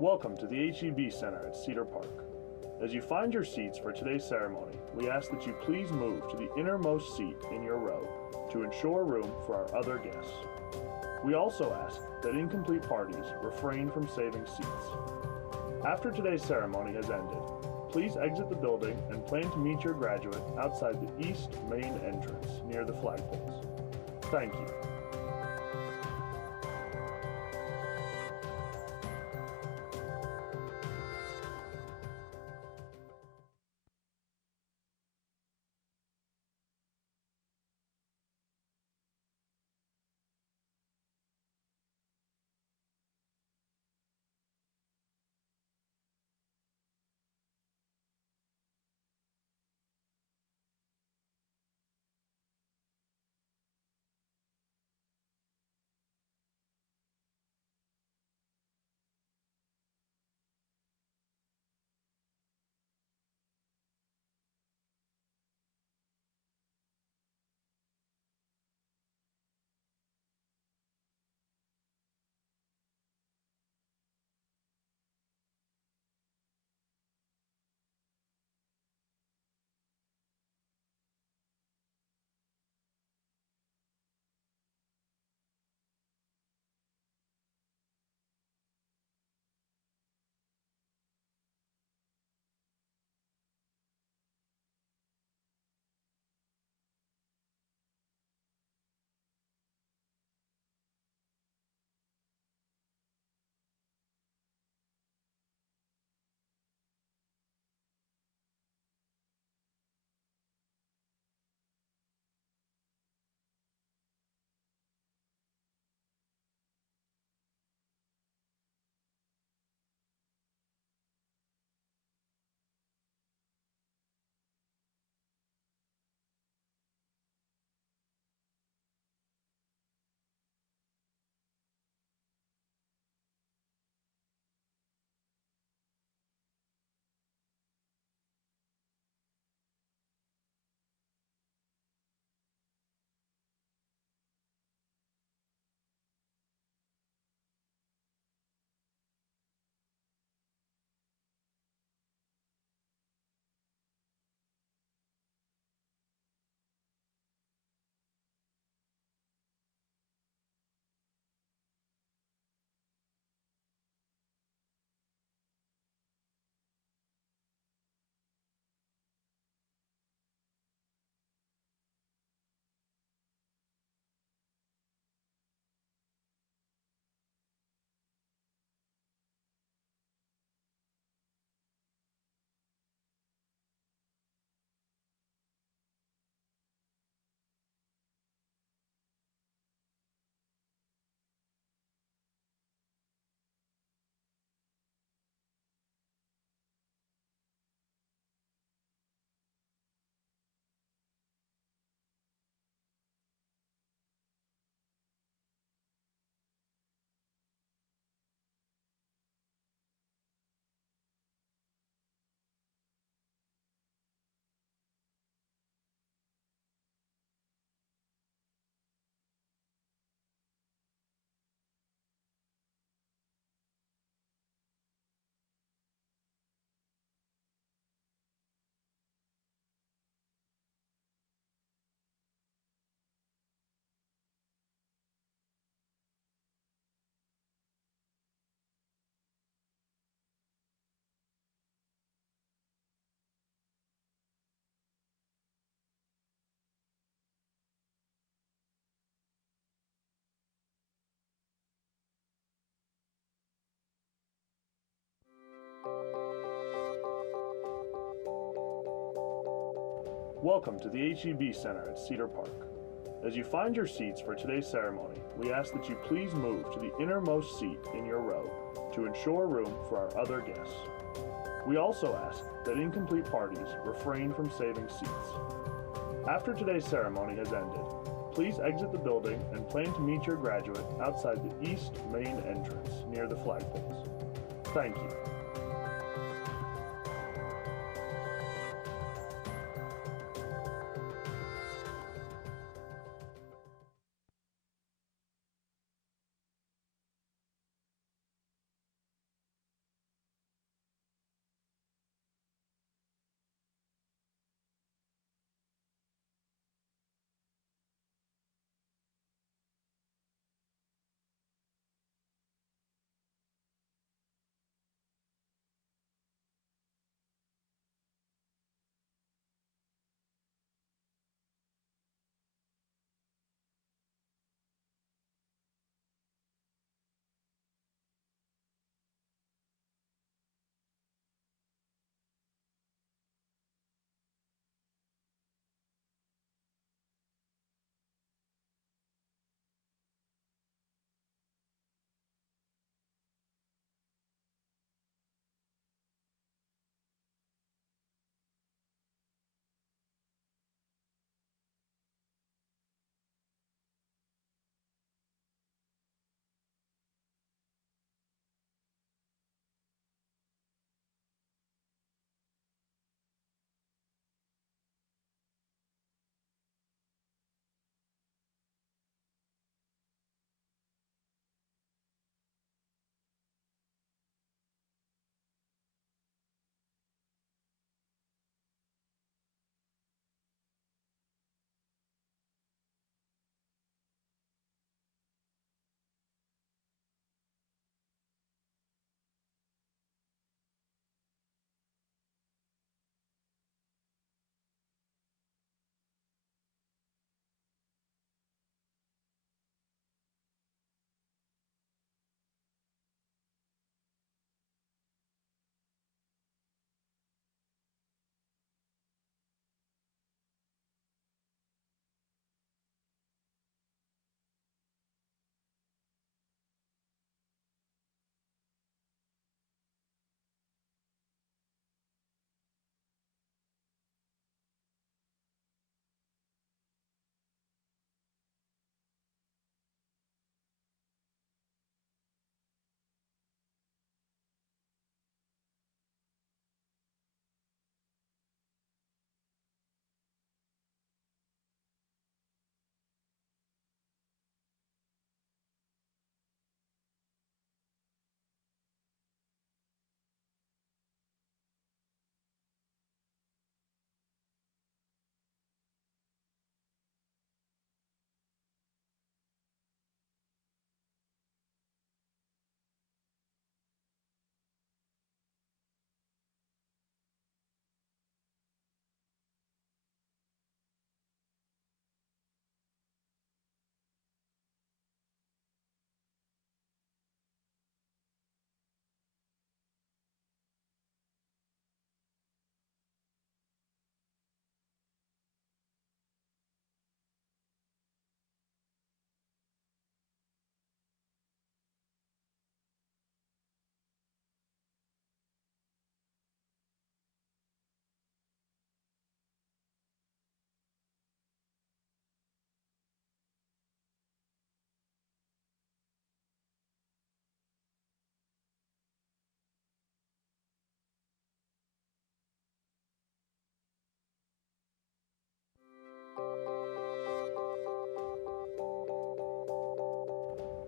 Welcome to the HEB Center at Cedar Park. As you find your seats for today's ceremony, we ask that you please move to the innermost seat in your row to ensure room for our other guests. We also ask that incomplete parties refrain from saving seats. After today's ceremony has ended, please exit the building and plan to meet your graduate outside the east main entrance near the flagpoles. Thank you. Welcome to the HEB Center at Cedar Park. As you find your seats for today's ceremony, we ask that you please move to the innermost seat in your row to ensure room for our other guests. We also ask that incomplete parties refrain from saving seats. After today's ceremony has ended, please exit the building and plan to meet your graduate outside the east main entrance near the flagpoles. Thank you.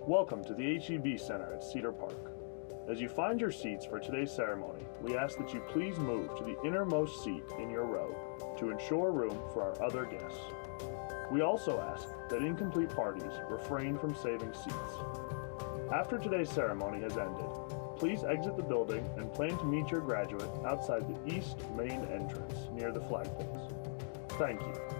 Welcome to the HEB Center at Cedar Park. As you find your seats for today's ceremony, we ask that you please move to the innermost seat in your row to ensure room for our other guests. We also ask that incomplete parties refrain from saving seats. After today's ceremony has ended, please exit the building and plan to meet your graduate outside the east main entrance near the flagpoles. Thank you.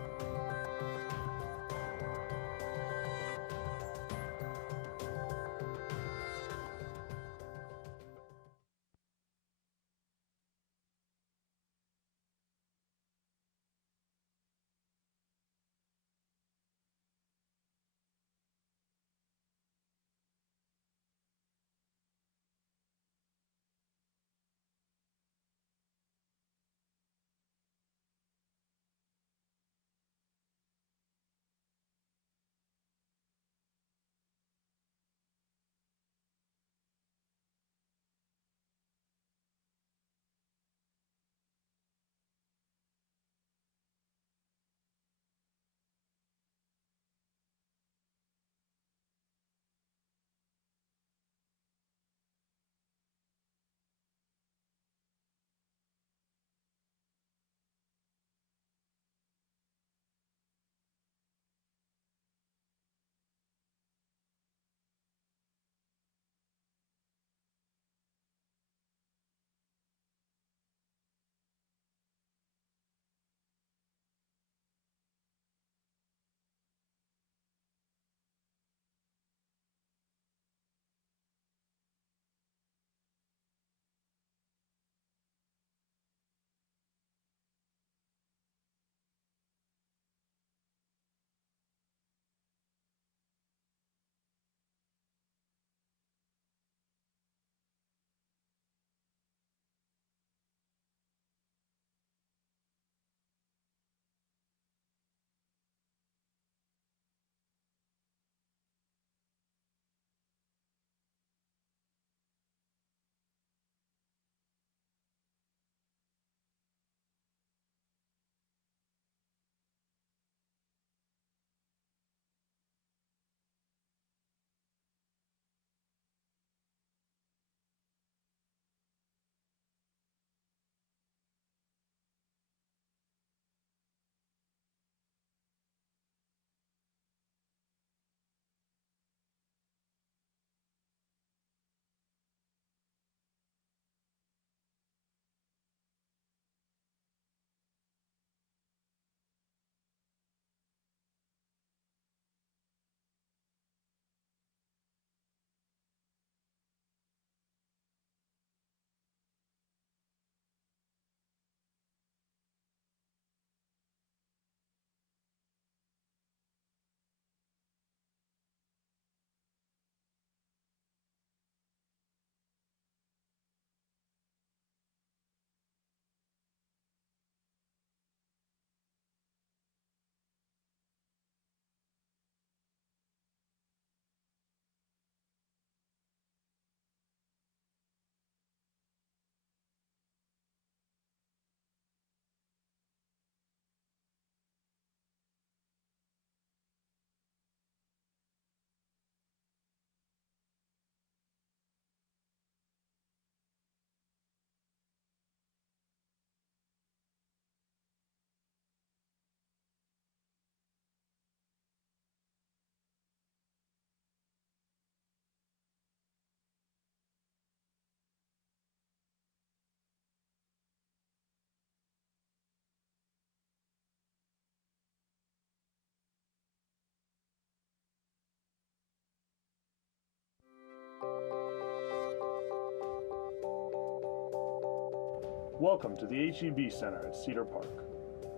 Welcome to the HEB Center at Cedar Park.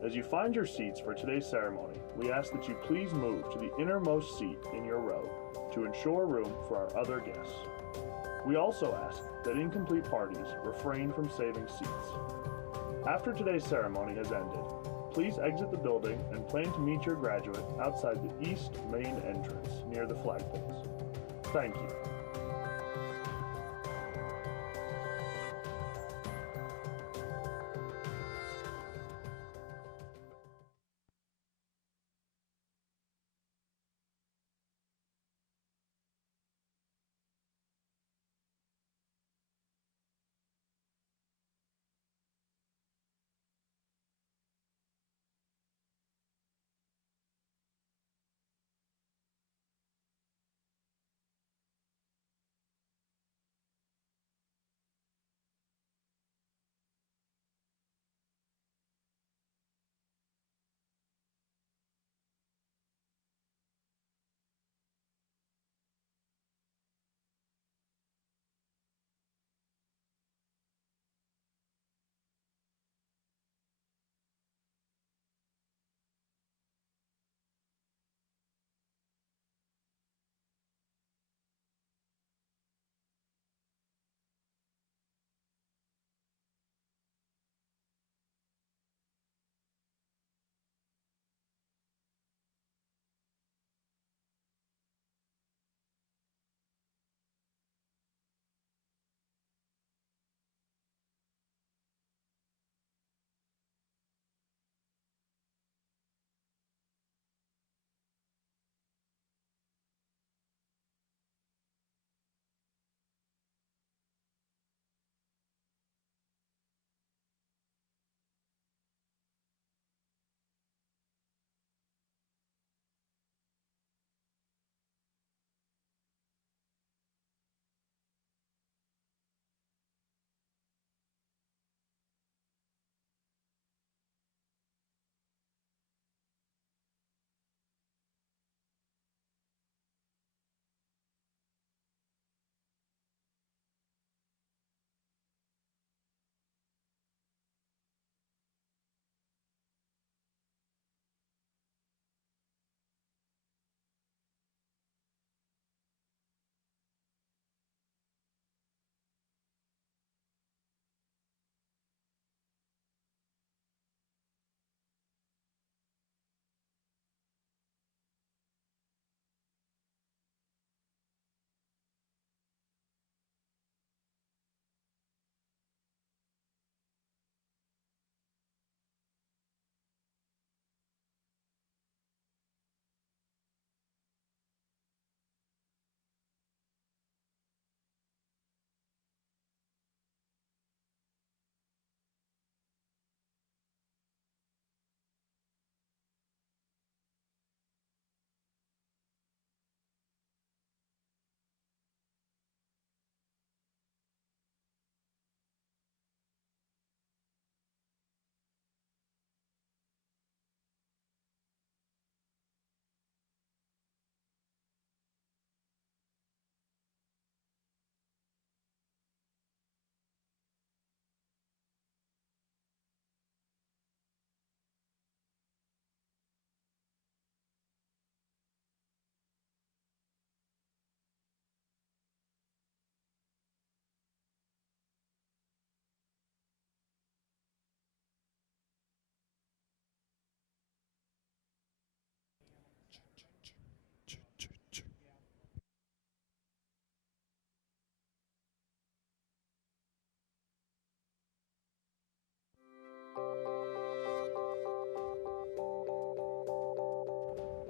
As you find your seats for today's ceremony, we ask that you please move to the innermost seat in your row to ensure room for our other guests. We also ask that incomplete parties refrain from saving seats. After today's ceremony has ended, please exit the building and plan to meet your graduate outside the east main entrance near the flagpoles. Thank you.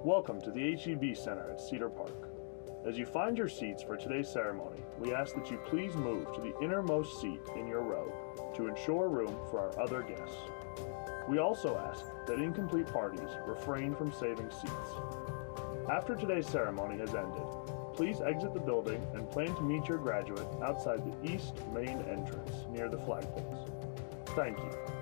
Welcome to the HEB Center at Cedar Park. As you find your seats for today's ceremony, we ask that you please move to the innermost seat in your row to ensure room for our other guests. We also ask that incomplete parties refrain from saving seats. After today's ceremony has ended, please exit the building and plan to meet your graduate outside the east main entrance near the flagpoles. Thank you.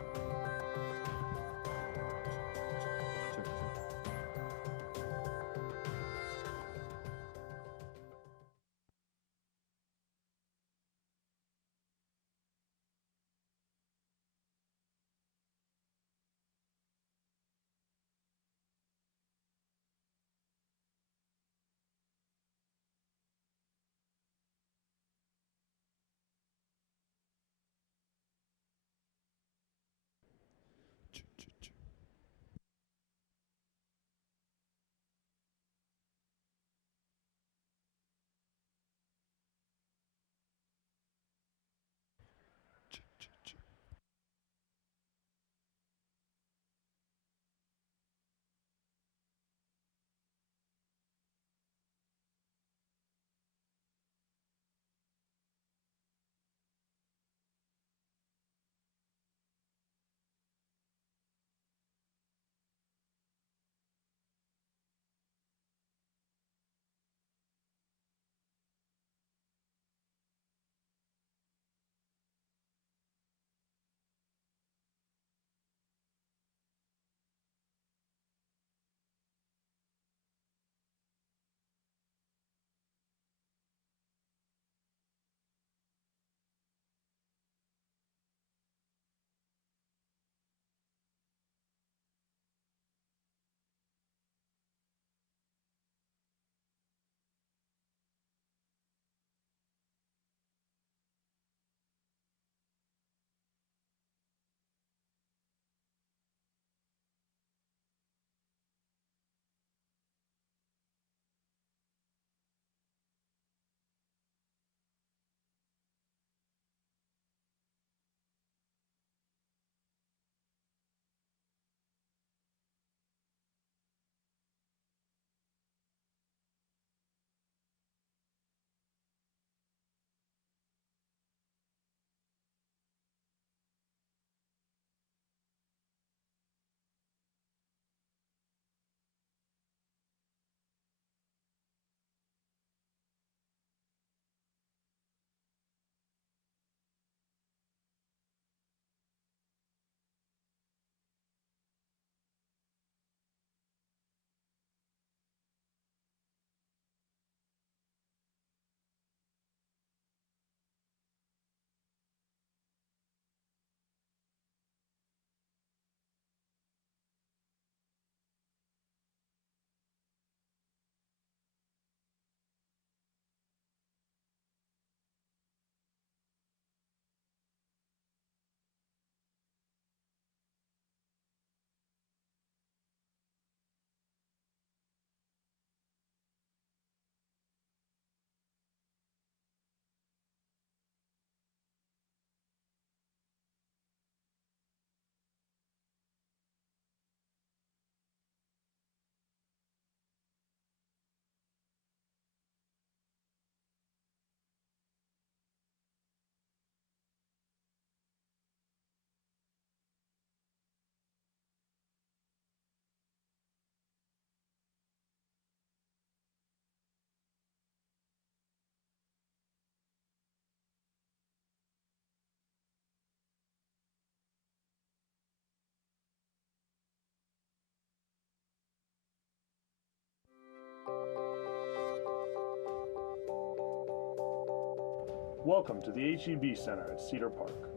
Welcome to the HEB Center at Cedar Park.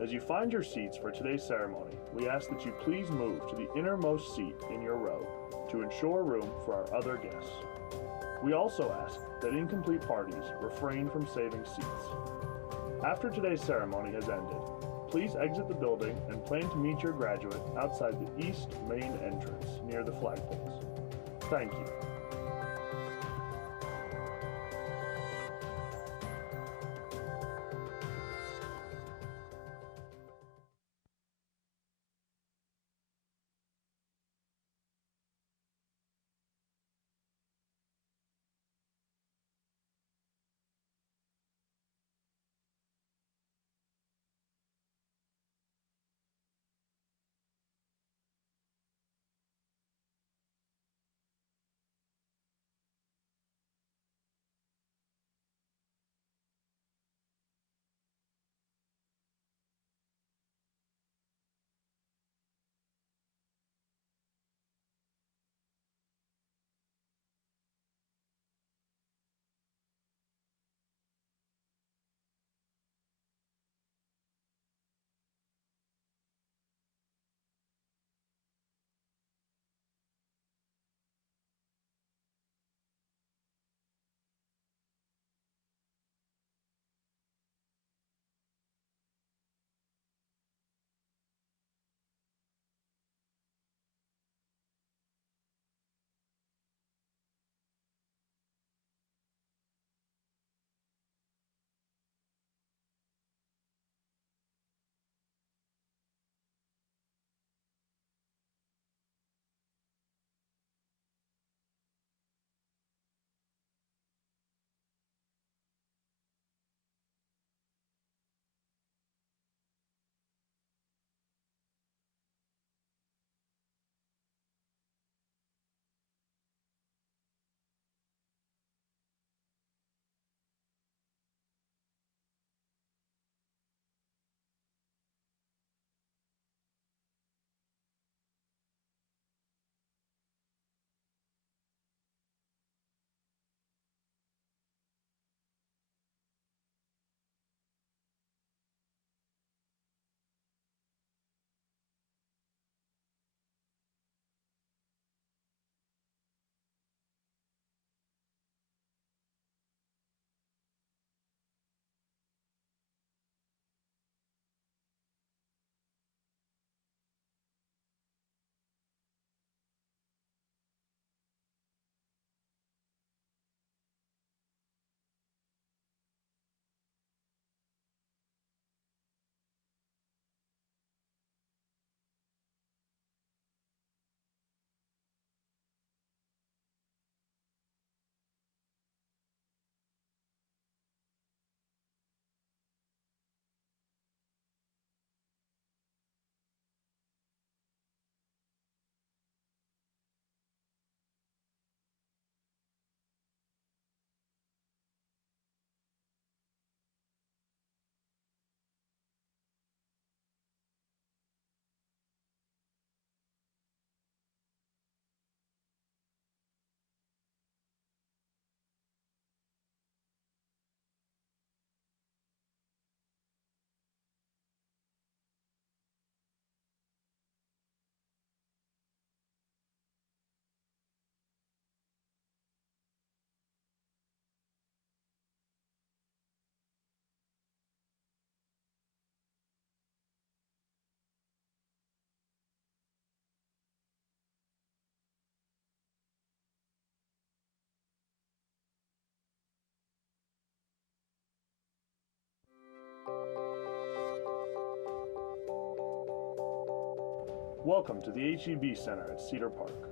As you find your seats for today's ceremony, we ask that you please move to the innermost seat in your row to ensure room for our other guests. We also ask that incomplete parties refrain from saving seats. After today's ceremony has ended, please exit the building and plan to meet your graduate outside the east main entrance near the flagpoles. Thank you. Welcome to the HEB Center at Cedar Park.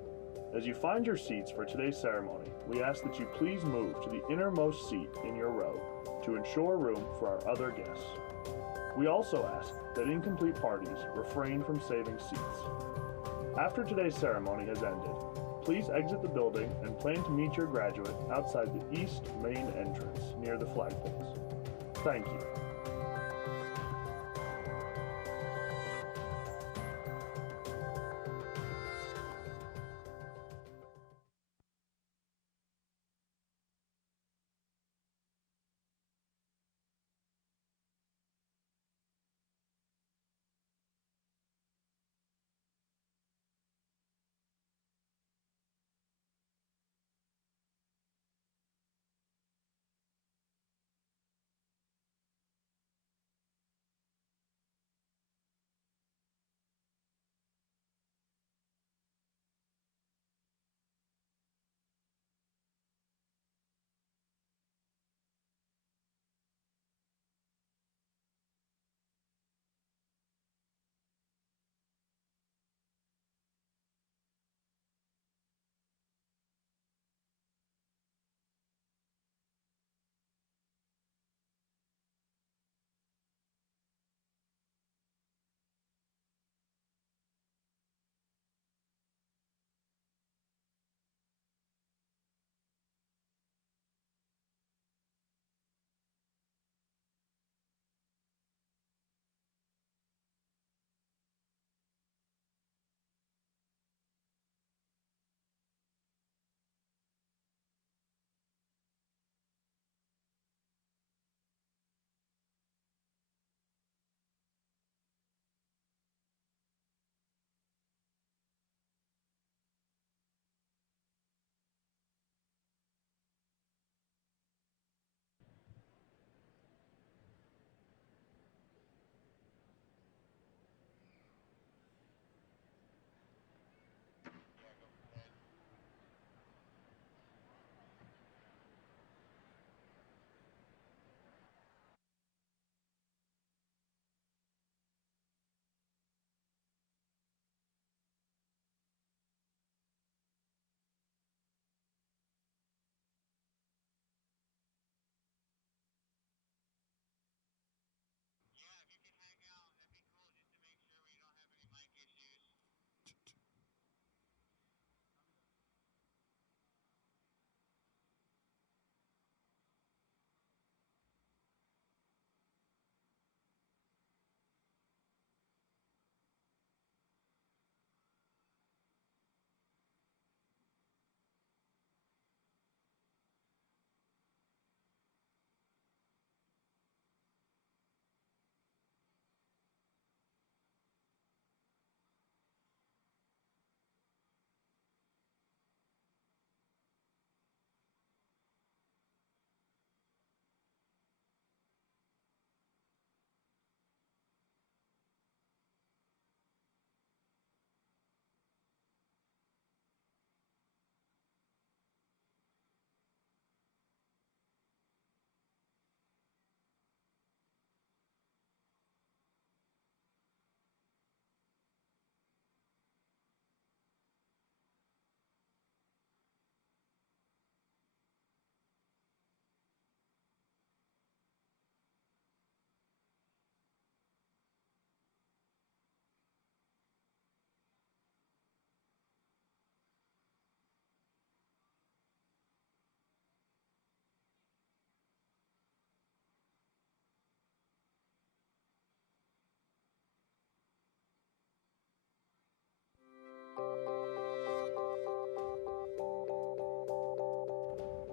As you find your seats for today's ceremony, we ask that you please move to the innermost seat in your row to ensure room for our other guests. We also ask that incomplete parties refrain from saving seats. After today's ceremony has ended, please exit the building and plan to meet your graduate outside the east main entrance near the flagpoles. Thank you.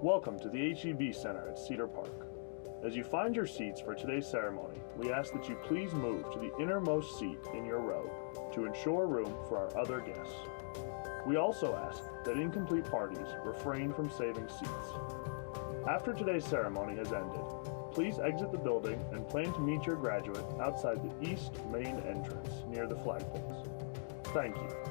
Welcome to the HEB Center at Cedar Park. As you find your seats for today's ceremony, we ask that you please move to the innermost seat in your row to ensure room for our other guests. We also ask that incomplete parties refrain from saving seats. After today's ceremony has ended, please exit the building and plan to meet your graduate outside the east main entrance near the flagpoles. Thank you.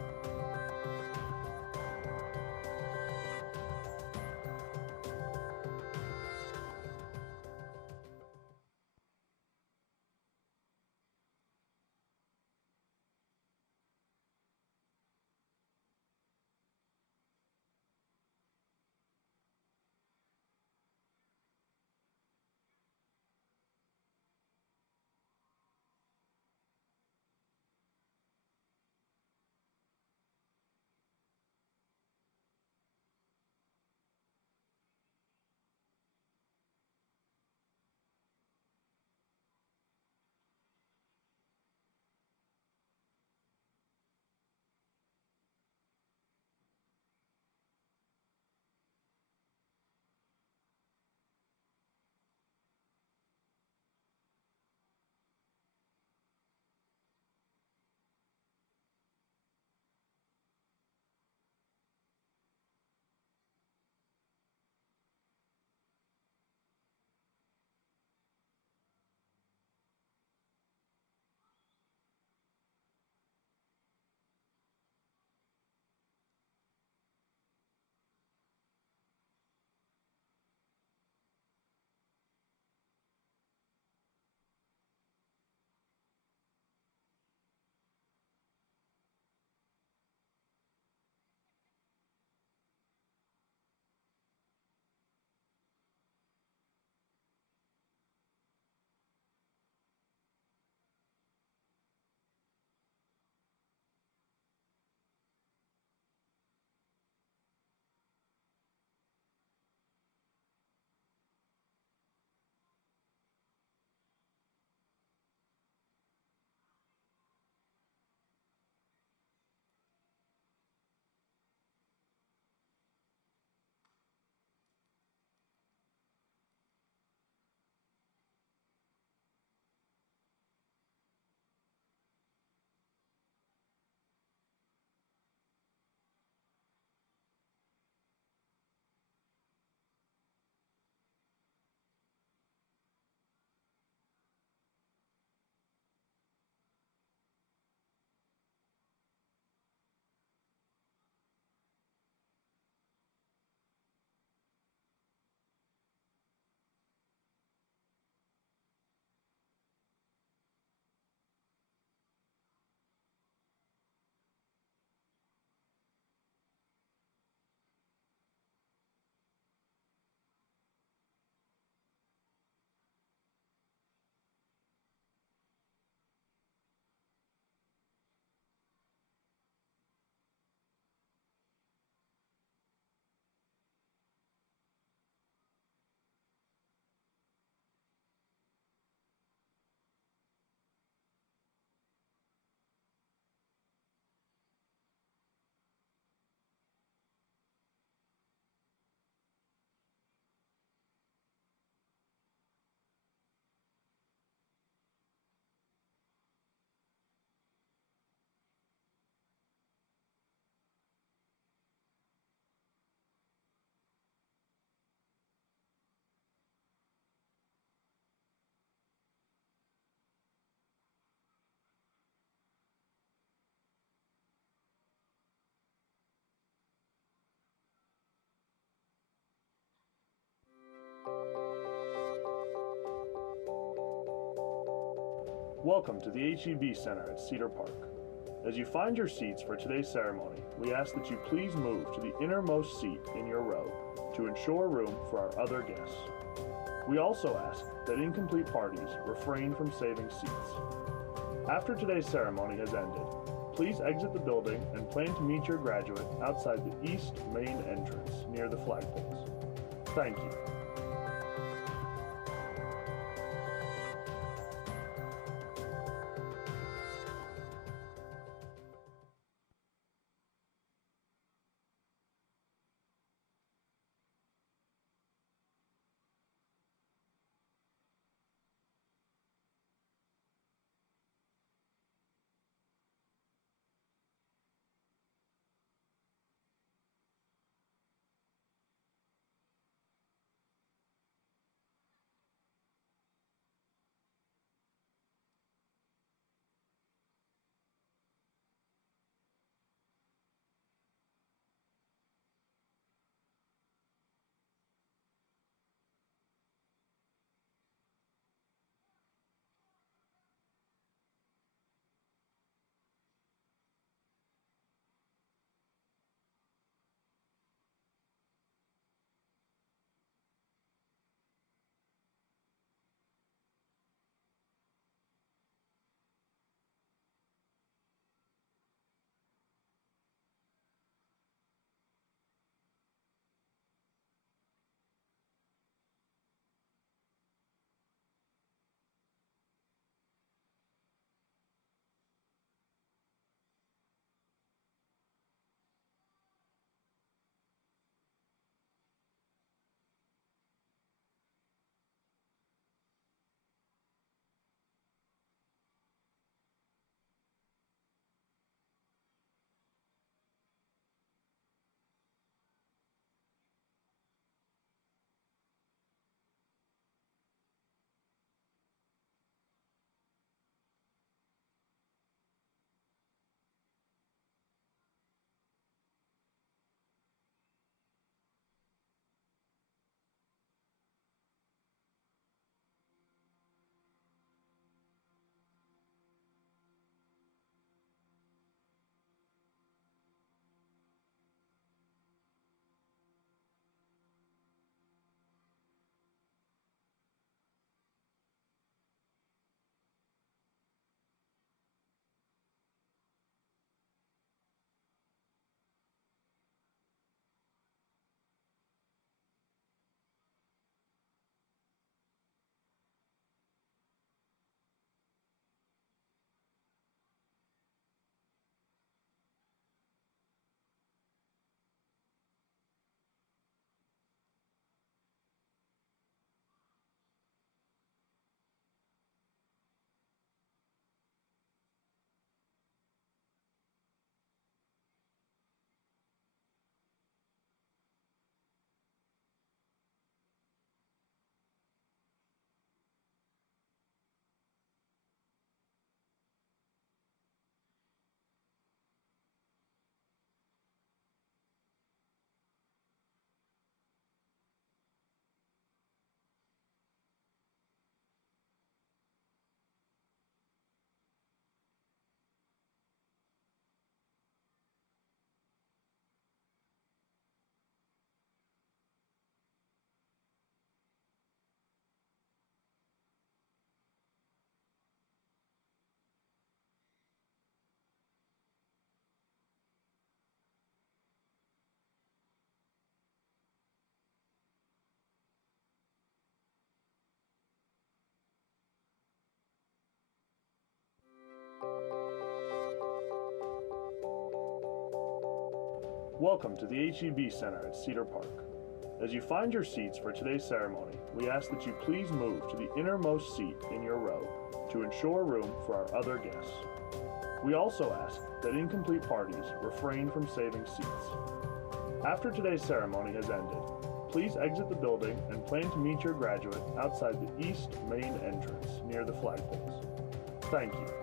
Welcome to the HEB Center at Cedar Park. As you find your seats for today's ceremony, we ask that you please move to the innermost seat in your row to ensure room for our other guests. We also ask that incomplete parties refrain from saving seats. After today's ceremony has ended, please exit the building and plan to meet your graduate outside the east main entrance near the flagpoles. Thank you. Welcome to the HEB Center at Cedar Park. As you find your seats for today's ceremony, we ask that you please move to the innermost seat in your row to ensure room for our other guests. We also ask that incomplete parties refrain from saving seats. After today's ceremony has ended, please exit the building and plan to meet your graduate outside the east main entrance near the flagpoles. Thank you.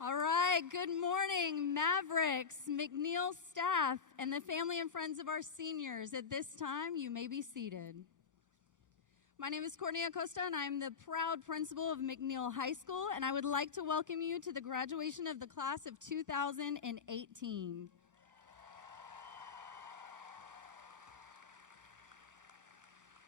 All right, good morning, Mavericks, McNeil staff, and the family and friends of our seniors. At this time, you may be seated. My name is Courtney Acosta, and I'm the proud principal of McNeil High School, and I would like to welcome you to the graduation of the class of 2018.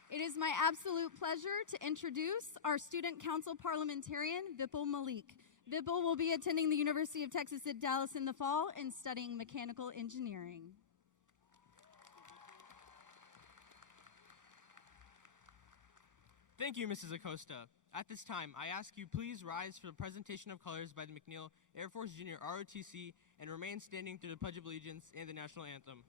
It is my absolute pleasure to introduce our student council parliamentarian, Vipul Malik. Vipul will be attending the University of Texas at Dallas in the fall and studying mechanical engineering. Thank you, Mrs. Acosta. At this time, I ask you please rise for the presentation of colors by the McNeil Air Force Junior ROTC and remain standing through the Pledge of Allegiance and the National Anthem.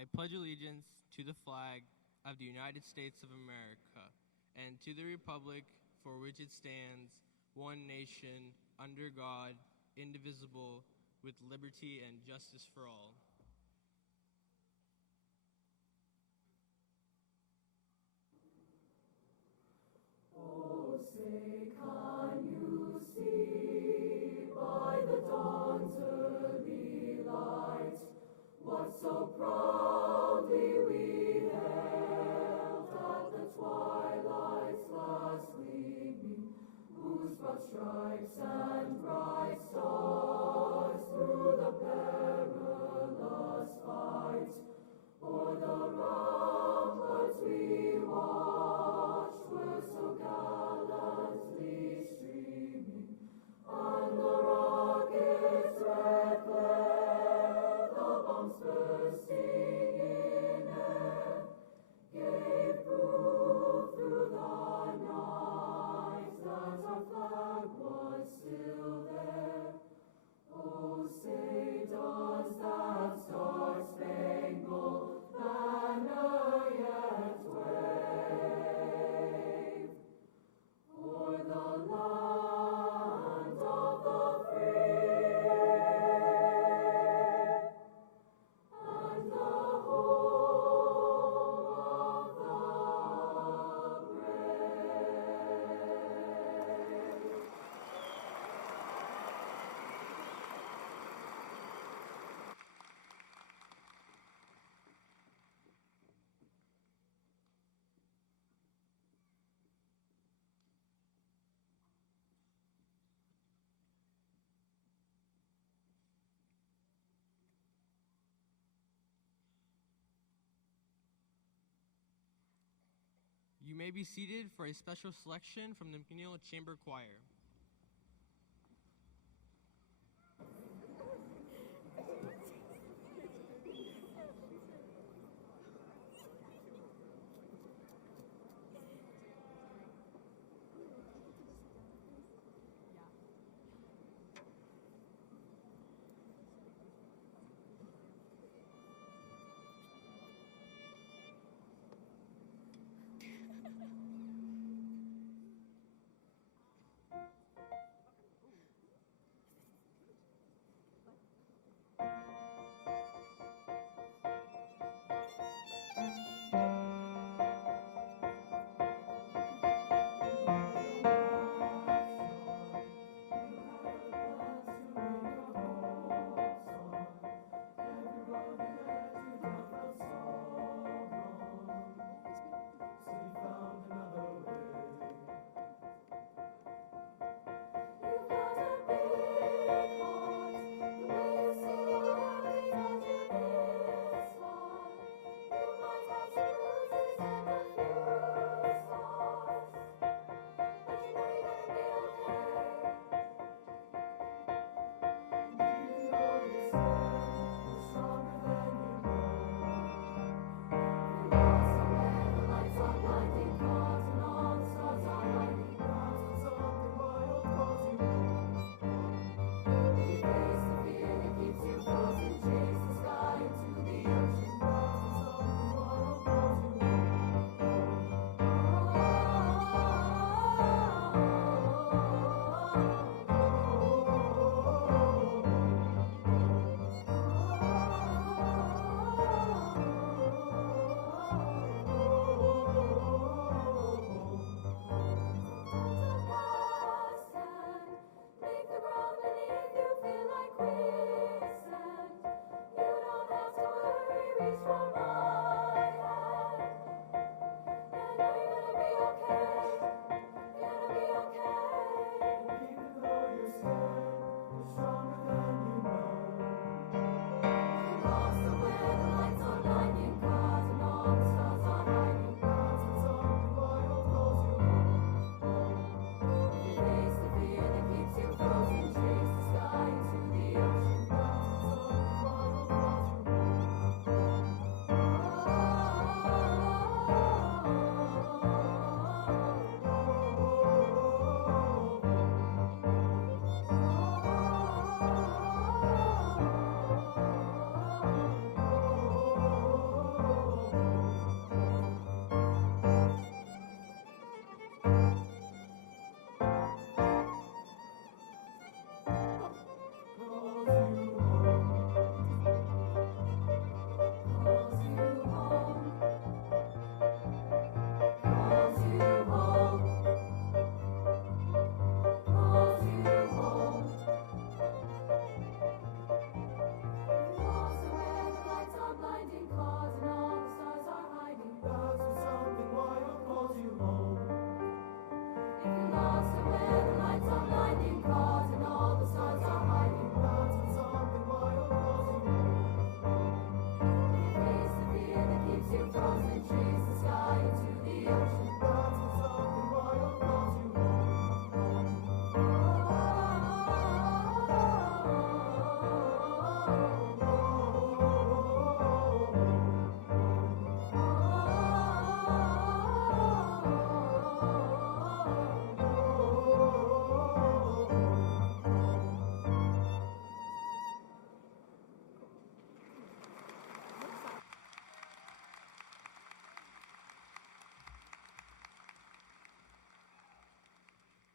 I pledge allegiance to the flag of the United States of America and to the republic for which it stands, one nation, under God, indivisible, with liberty and justice for all. Oh, say, can you see by the dawn's early light what so proudly we hailed at the twilight's last gleaming, whose broad stripes and bright stars through the perilous may be seated for a special selection from the McNeil Chamber Choir.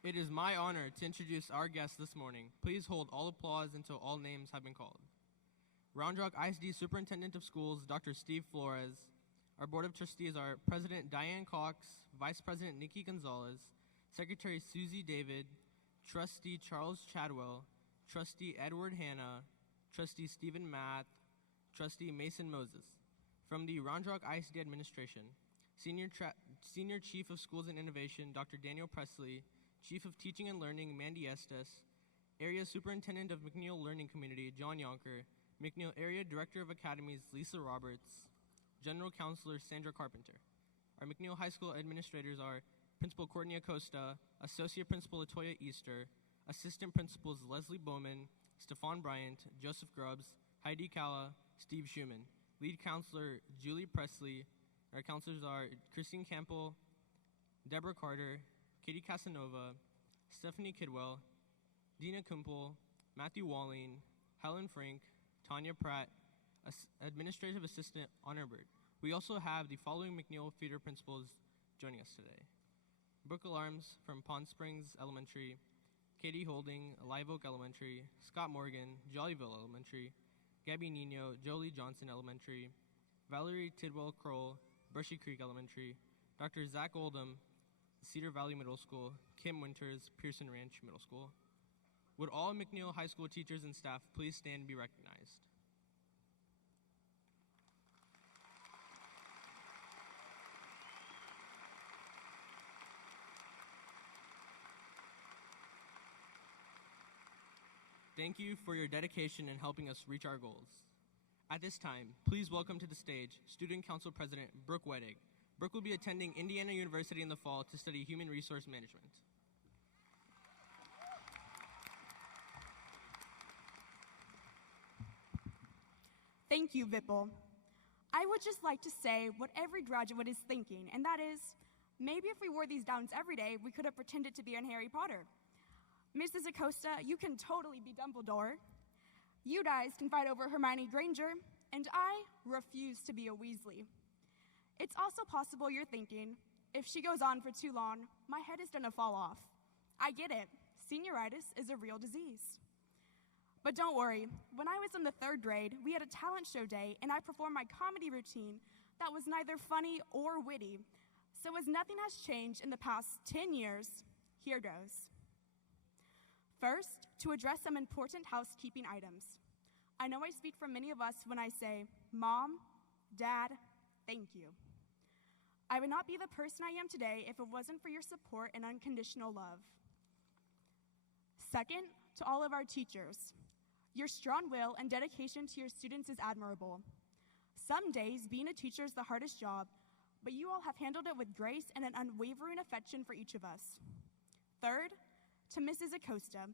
It is my honor to introduce our guest this morning. Please hold all applause until all names have been called. Round Rock ISD Superintendent of Schools, Dr. Steve Flores. Our Board of Trustees are President Diane Cox, Vice President Nikki Gonzalez, Secretary Susie David, Trustee Charles Chadwell, Trustee Edward Hanna, Trustee Stephen Math, Trustee Mason Moses. From the Round Rock ISD Administration, Senior Chief of Schools and Innovation, Dr. Daniel Presley, Chief of Teaching and Learning, Mandy Estes, Area Superintendent of McNeil Learning Community, John Yonker, McNeil Area Director of Academies, Lisa Roberts, General Counselor, Sandra Carpenter. Our McNeil High School administrators are Principal Courtney Acosta, Associate Principal Latoya Easter, Assistant Principals Leslie Bowman, Stephon Bryant, Joseph Grubbs, Heidi Calla, Steve Schumann. Lead Counselor Julie Presley. Our counselors are Christine Campbell, Deborah Carter, Katie Casanova, Stephanie Kidwell, Dina Kumpel, Matthew Walling, Helen Frank, Tanya Pratt, Administrative Assistant Honor Bird. We also have the following McNeil Feeder Principals joining us today. Brooke Alarms from Pond Springs Elementary, Katie Holding, Live Oak Elementary, Scott Morgan, Jollyville Elementary, Gabby Nino, Jolie Johnson Elementary, Valerie Tidwell Kroll, Brushy Creek Elementary, Dr. Zach Oldham, Cedar Valley Middle School, Kim Winters, Pearson Ranch Middle School. Would all McNeil High School teachers and staff please stand and be recognized? Thank you for your dedication in helping us reach our goals. At this time, please welcome to the stage Student Council President Brooke Wedig. Brooke will be attending Indiana University in the fall to study human resource management. Thank you, Vipul. I would just like to say what every graduate is thinking, and that is, maybe if we wore these gowns every day, we could have pretended to be in Harry Potter. Mrs. Acosta, you can totally be Dumbledore. You guys can fight over Hermione Granger, and I refuse to be a Weasley. It's also possible you're thinking, if she goes on for too long, my head is gonna fall off. I get it. Senioritis is a real disease. But don't worry, when I was in the 3rd grade, we had a talent show day, and I performed my comedy routine that was neither funny or witty. So as nothing has changed in the past 10 years, here goes. First, to address some important housekeeping items. I know I speak for many of us when I say, Mom, Dad, thank you. I would not be the person I am today if it wasn't for your support and unconditional love. Second, to all of our teachers, your strong will and dedication to your students is admirable. Some days, being a teacher is the hardest job, but you all have handled it with grace and an unwavering affection for each of us. Third, to Mrs. Acosta,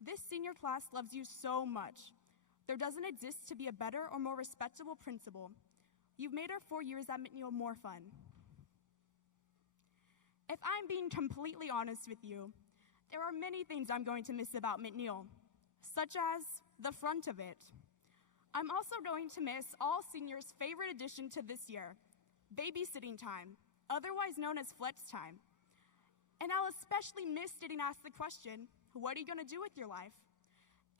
this senior class loves you so much. There doesn't exist to be a better or more respectable principal. You've made our 4 years at McNeil more fun. If I'm being completely honest with you, there are many things I'm going to miss about McNeil, such as the front of it. I'm also going to miss all seniors' favorite addition to this year, babysitting time, otherwise known as flex time. And I'll especially miss getting asked the question, what are you going to do with your life?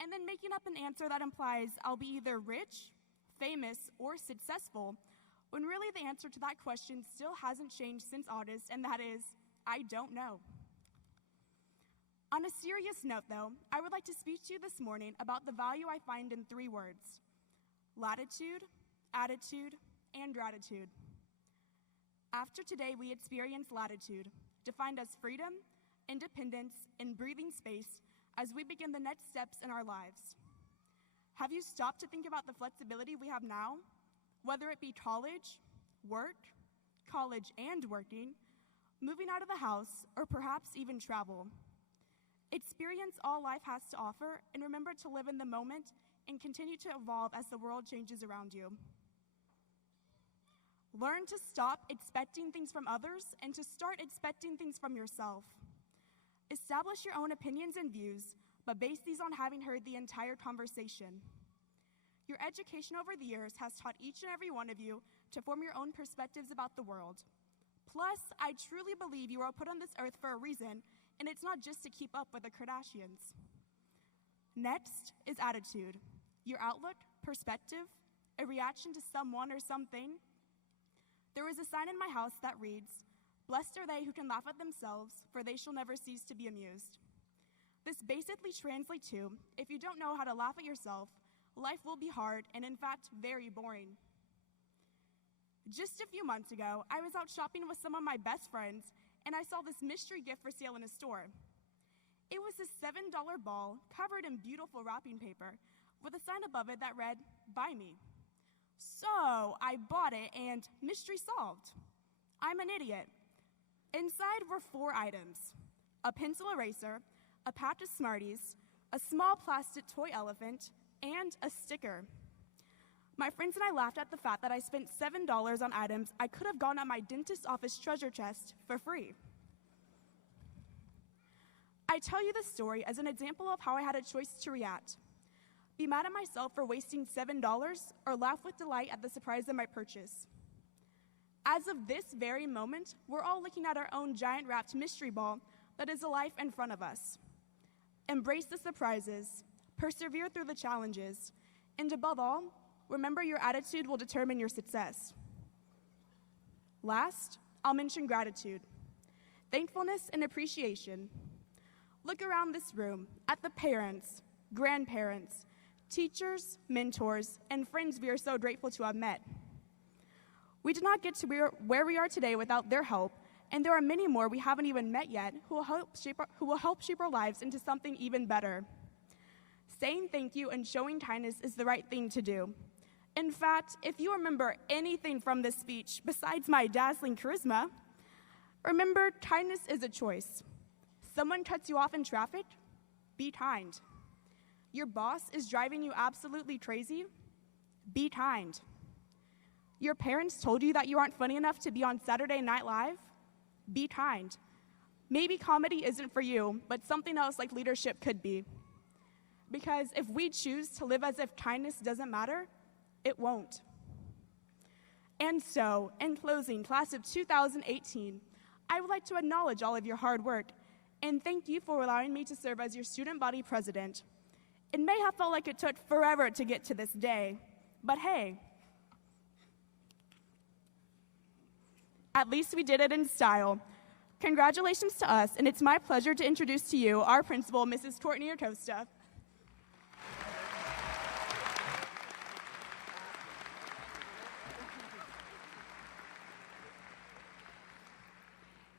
And then making up an answer that implies I'll be either rich, famous, or successful, when really the answer to that question still hasn't changed since August, and that is, I don't know. On a serious note, though, I would like to speak to you this morning about the value I find in 3 words: latitude, attitude, and gratitude. After today, we experience latitude, defined as freedom, independence, and breathing space as we begin the next steps in our lives. Have you stopped to think about the flexibility we have now? Whether it be college, work, college and working, moving out of the house, or perhaps even travel. Experience all life has to offer, and remember to live in the moment and continue to evolve as the world changes around you. Learn to stop expecting things from others and to start expecting things from yourself. Establish your own opinions and views, but base these on having heard the entire conversation. Your education over the years has taught each and every one of you to form your own perspectives about the world. Plus, I truly believe you are put on this earth for a reason, and it's not just to keep up with the Kardashians. Next is attitude, your outlook, perspective, a reaction to someone or something. There is a sign in my house that reads, "Blessed are they who can laugh at themselves, for they shall never cease to be amused." This basically translates to, if you don't know how to laugh at yourself, life will be hard and, in fact, very boring. Just a few months ago, I was out shopping with some of my best friends, and I saw this mystery gift for sale in a store. It was a $7 ball covered in beautiful wrapping paper with a sign above it that read, "Buy me." So I bought it, and mystery solved. I'm an idiot. Inside were 4 items: a pencil eraser, a patch of Smarties, a small plastic toy elephant, and a sticker. My friends and I laughed at the fact that I spent $7 on items I could have gotten at my dentist's office treasure chest for free. I tell you this story as an example of how I had a choice to react: be mad at myself for wasting $7 or laugh with delight at the surprise of my purchase. As of this very moment, we're all looking at our own giant wrapped mystery ball that is a life in front of us. Embrace the surprises, persevere through the challenges, and above all, remember your attitude will determine your success. Last, I'll mention gratitude, thankfulness, and appreciation. Look around this room at the parents, grandparents, teachers, mentors, and friends we are so grateful to have met. We did not get to where we are today without their help, and there are many more we haven't even met yet who will help shape our lives into something even better. Saying thank you and showing kindness is the right thing to do. In fact, if you remember anything from this speech besides my dazzling charisma, remember kindness is a choice. Someone cuts you off in traffic, be kind. Your boss is driving you absolutely crazy, be kind. Your parents told you that you aren't funny enough to be on Saturday Night Live, be kind. Maybe comedy isn't for you, but something else like leadership could be. Because if we choose to live as if kindness doesn't matter, it won't. And so, in closing, class of 2018, I would like to acknowledge all of your hard work and thank you for allowing me to serve as your student body president. It may have felt like it took forever to get to this day, but hey, at least we did it in style. Congratulations to us, and it's my pleasure to introduce to you our principal, Mrs. Courtney Acosta.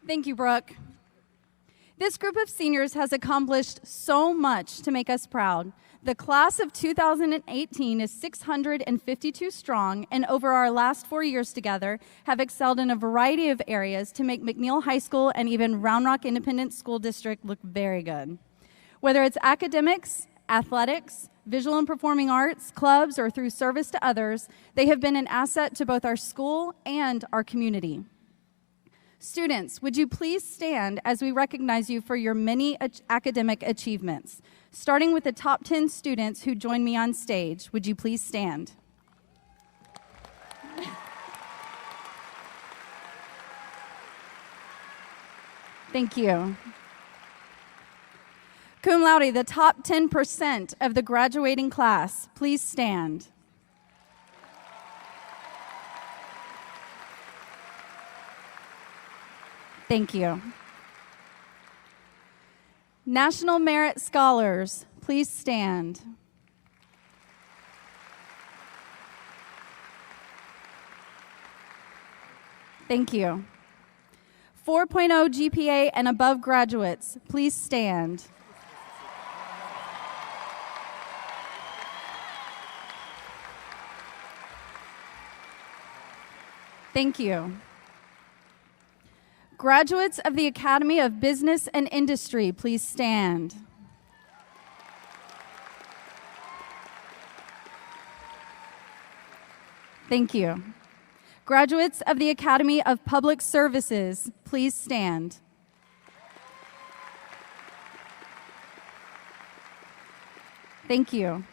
Thank you, Brooke. This group of seniors has accomplished so much to make us proud. The class of 2018 is 652 strong, and over our last 4 years together have excelled in a variety of areas to make McNeil High School and even Round Rock Independent School District look very good. Whether it's academics, athletics, visual and performing arts, clubs, or through service to others, they have been an asset to both our school and our community. Students, would you please stand as we recognize you for your many academic achievements? Starting with the top 10 students who join me on stage, would you please stand? Thank you. Cum laude, the top 10% of the graduating class, please stand. Thank you. National Merit Scholars, please stand. Thank you. 4.0 GPA and above graduates, please stand. Thank you. Graduates of the Academy of Business and Industry, please stand. Thank you. Graduates of the Academy of Public Services, please stand. Thank you.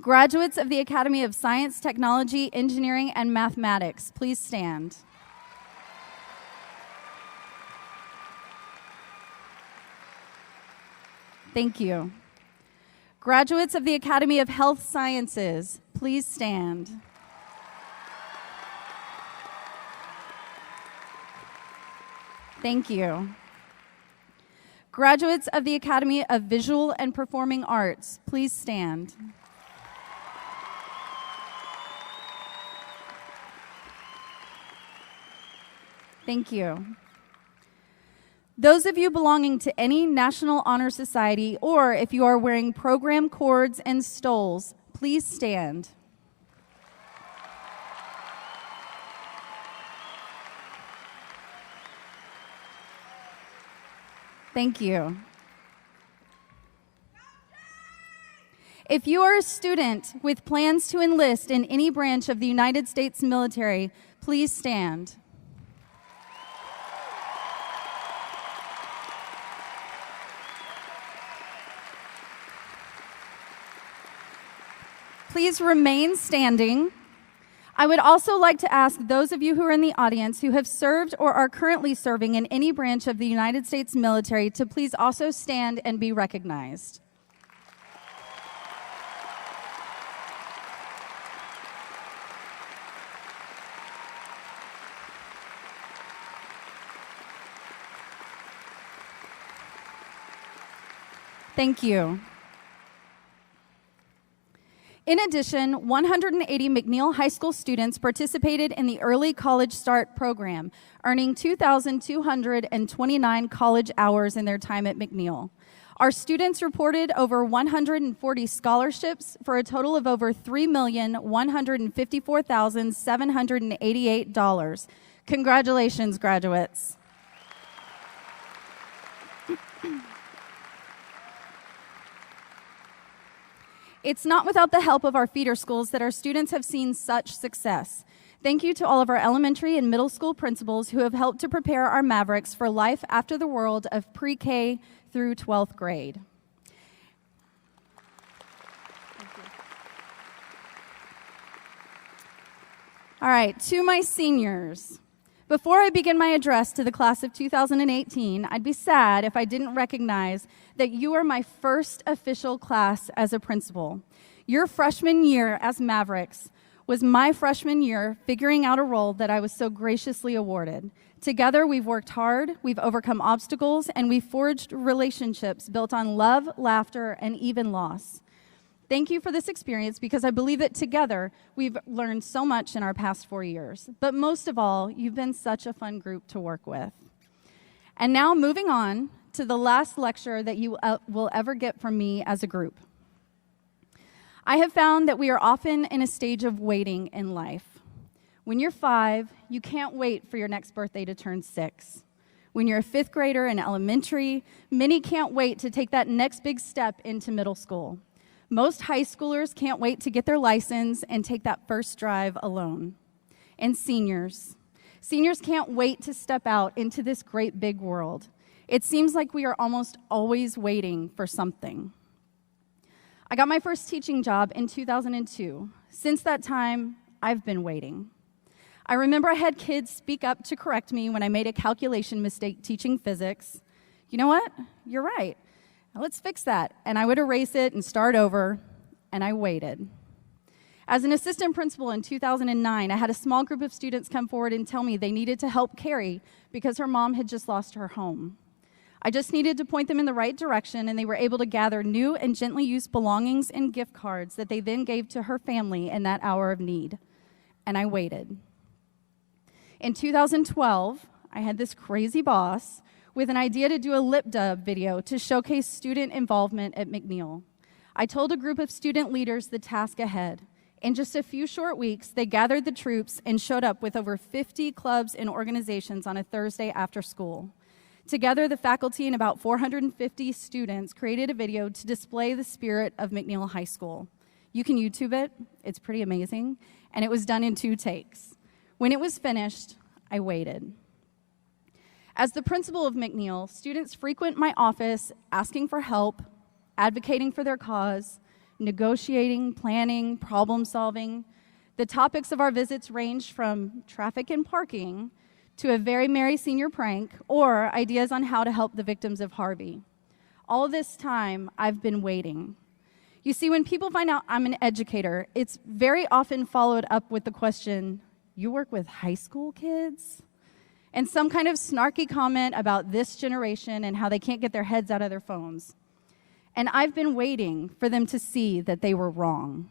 Graduates of the Academy of Science, Technology, Engineering, and Mathematics, please stand. Thank you. Graduates of the Academy of Health Sciences, please stand. Thank you. Graduates of the Academy of Visual and Performing Arts, please stand. Thank you. Those of you belonging to any National Honor Society, or if you are wearing program cords and stoles, please stand. Thank you. If you are a student with plans to enlist in any branch of the United States military, please stand. Please remain standing. I would also like to ask those of you who are in the audience who have served or are currently serving in any branch of the United States military to please also stand and be recognized. Thank you. In addition, 180 McNeil High School students participated in the Early College Start program, earning 2,229 college hours in their time at McNeil. Our students reported over 140 scholarships for a total of over $3,154,788. Congratulations, graduates. It's not without the help of our feeder schools that our students have seen such success. Thank you to all of our elementary and middle school principals who have helped to prepare our Mavericks for life after the world of pre-K through 12th grade. All right, to my seniors. Before I begin my address to the class of 2018, I'd be sad if I didn't recognize that you are my first official class as a principal. Your freshman year as Mavericks was my freshman year figuring out a role that I was so graciously awarded. Together, we've worked hard, we've overcome obstacles, and we've forged relationships built on love, laughter, and even loss. Thank you for this experience because I believe that together we've learned so much in our past 4 years. But most of all, you've been such a fun group to work with. And now moving on to the last lecture that you will ever get from me as a group. I have found that we are often in a stage of waiting in life. When you're 5, you can't wait for your next birthday to turn 6. When you're a 5th grader in elementary, many can't wait to take that next big step into middle school. Most high schoolers can't wait to get their license and take that first drive alone. And seniors can't wait to step out into this great big world. It seems like we are almost always waiting for something. I got my first teaching job in 2002. Since that time, I've been waiting. I remember I had kids speak up to correct me when I made a calculation mistake teaching physics. You know what? You're right. Let's fix that. And I would erase it and start over, and I waited. As an assistant principal in 2009, I had a small group of students come forward and tell me they needed to help Carrie because her mom had just lost her home. I just needed to point them in the right direction, and they were able to gather new and gently used belongings and gift cards that they then gave to her family in that hour of need. And I waited. In 2012, I had this crazy boss with an idea to do a lip dub video to showcase student involvement at McNeil. I told a group of student leaders the task ahead. In just a few short weeks, they gathered the troops and showed up with over 50 clubs and organizations on a Thursday after school. Together, the faculty and about 450 students created a video to display the spirit of McNeil High School. You can YouTube it, it's pretty amazing, and it was done in 2 takes. When it was finished, I waited. As the principal of McNeil, students frequent my office asking for help, advocating for their cause, negotiating, planning, problem solving. The topics of our visits ranged from traffic and parking to a very merry senior prank or ideas on how to help the victims of Harvey. All this time, I've been waiting. You see, when people find out I'm an educator, it's very often followed up with the question, "You work with high school kids?" And some kind of snarky comment about this generation and how they can't get their heads out of their phones. And I've been waiting for them to see that they were wrong.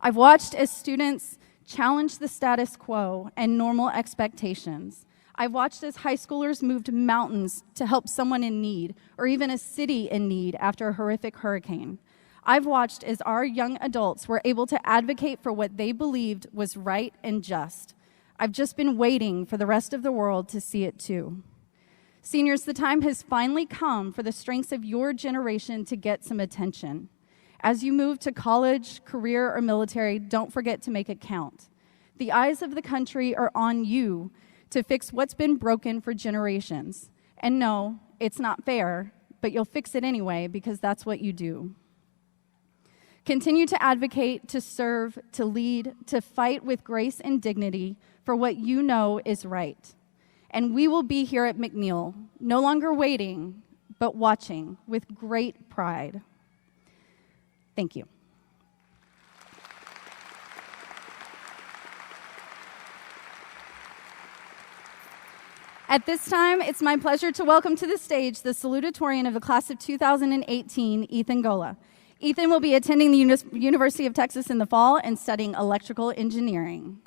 I've watched as students challenge the status quo and normal expectations. I've watched as high schoolers moved mountains to help someone in need, or even a city in need after a horrific hurricane. I've watched as our young adults were able to advocate for what they believed was right and just. I've just been waiting for the rest of the world to see it too. Seniors, the time has finally come for the strengths of your generation to get some attention. As you move to college, career, or military, don't forget to make it count. The eyes of the country are on you to fix what's been broken for generations. And no, it's not fair, but you'll fix it anyway because that's what you do. Continue to advocate, to serve, to lead, to fight with grace and dignity for what you know is right. And we will be here at McNeil, no longer waiting, but watching with great pride. Thank you. At this time, it's my pleasure to welcome to the stage the salutatorian of the class of 2018, Ethan Gola. Ethan will be attending the University of Texas in the fall and studying electrical engineering.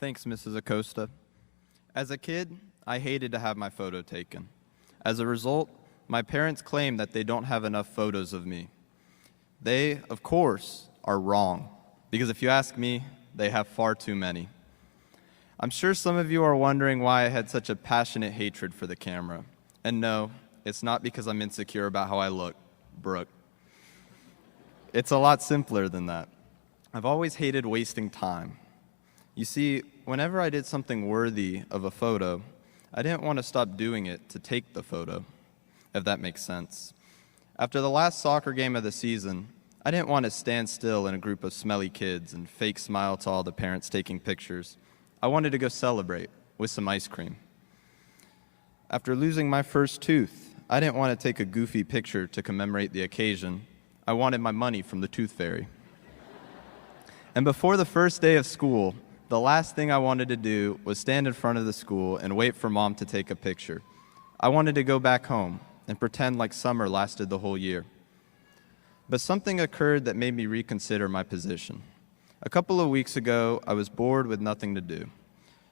Thanks, Mrs. Acosta. As a kid, I hated to have my photo taken. As a result, my parents claim that they don't have enough photos of me. They, of course, are wrong, because if you ask me, they have far too many. I'm sure some of you are wondering why I had such a passionate hatred for the camera. And no, it's not because I'm insecure about how I look, Brooke. It's a lot simpler than that. I've always hated wasting time. You see, whenever I did something worthy of a photo, I didn't want to stop doing it to take the photo, if that makes sense. After the last soccer game of the season, I didn't want to stand still in a group of smelly kids and fake smile to all the parents taking pictures. I wanted to go celebrate with some ice cream. After losing my first tooth, I didn't want to take a goofy picture to commemorate the occasion. I wanted my money from the tooth fairy. And before the first day of school, the last thing I wanted to do was stand in front of the school and wait for Mom to take a picture. I wanted to go back home and pretend like summer lasted the whole year. But something occurred that made me reconsider my position. A couple of weeks ago, I was bored with nothing to do.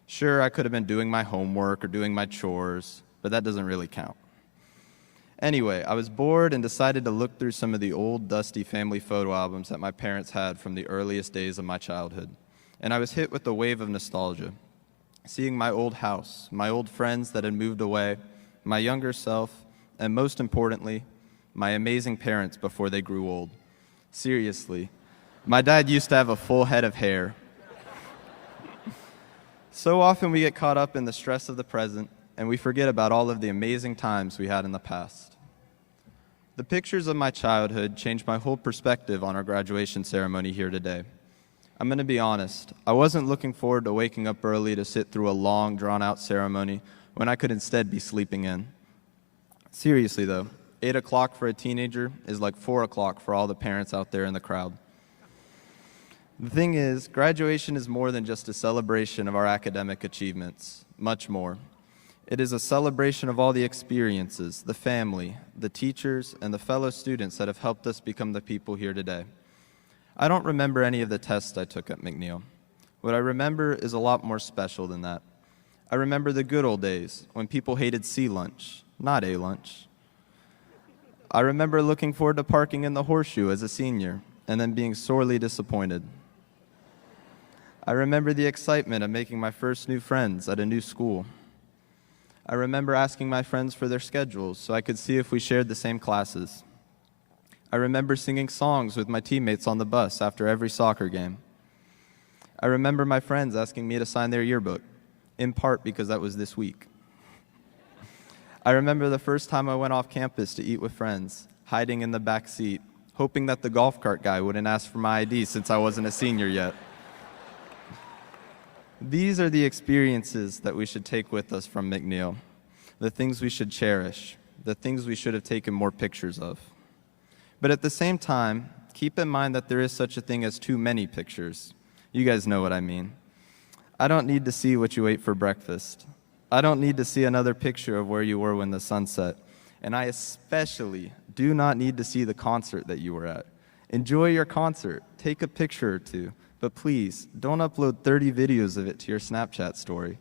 Sure, I could have been doing my homework or doing my chores, but that doesn't really count. Anyway, I was bored and decided to look through some of the old, dusty family photo albums that my parents had from the earliest days of my childhood. And I was hit with a wave of nostalgia, seeing my old house, my old friends that had moved away, my younger self, and most importantly, my amazing parents before they grew old. Seriously, my dad used to have a full head of hair. So often we get caught up in the stress of the present, and we forget about all of the amazing times we had in the past. The pictures of my childhood changed my whole perspective on our graduation ceremony here today. I'm going to be honest, I wasn't looking forward to waking up early to sit through a long, drawn-out ceremony when I could instead be sleeping in. Seriously, though, 8 o'clock for a teenager is like 4 o'clock for all the parents out there in the crowd. The thing is, graduation is more than just a celebration of our academic achievements, much more. It is a celebration of all the experiences, the family, the teachers, and the fellow students that have helped us become the people here today. I don't remember any of the tests I took at McNeil. What I remember is a lot more special than that. I remember the good old days when people hated C lunch, not A lunch. I remember looking forward to parking in the horseshoe as a senior and then being sorely disappointed. I remember the excitement of making my first new friends at a new school. I remember asking my friends for their schedules so I could see if we shared the same classes. I remember singing songs with my teammates on the bus after every soccer game. I remember my friends asking me to sign their yearbook, in part because that was this week. I remember the first time I went off campus to eat with friends, hiding in the back seat, hoping that the golf cart guy wouldn't ask for my ID since I wasn't a senior yet. These are the experiences that we should take with us from McNeil, the things we should cherish, the things we should have taken more pictures of. But at the same time, keep in mind that there is such a thing as too many pictures. You guys know what I mean. I don't need to see what you ate for breakfast. I don't need to see another picture of where you were when the sun set. And I especially do not need to see the concert that you were at. Enjoy your concert. Take a picture or two. But please, don't upload 30 videos of it to your Snapchat story.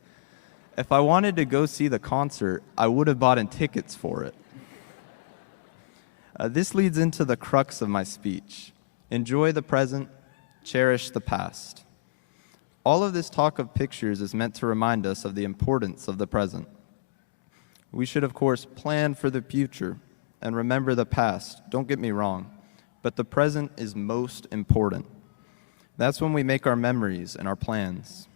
If I wanted to go see the concert, I would have bought tickets for it. This leads into the crux of my speech. Enjoy the present, cherish the past. All of this talk of pictures is meant to remind us of the importance of the present. We should, of course, plan for the future and remember the past, don't get me wrong, but the present is most important. That's when we make our memories and our plans.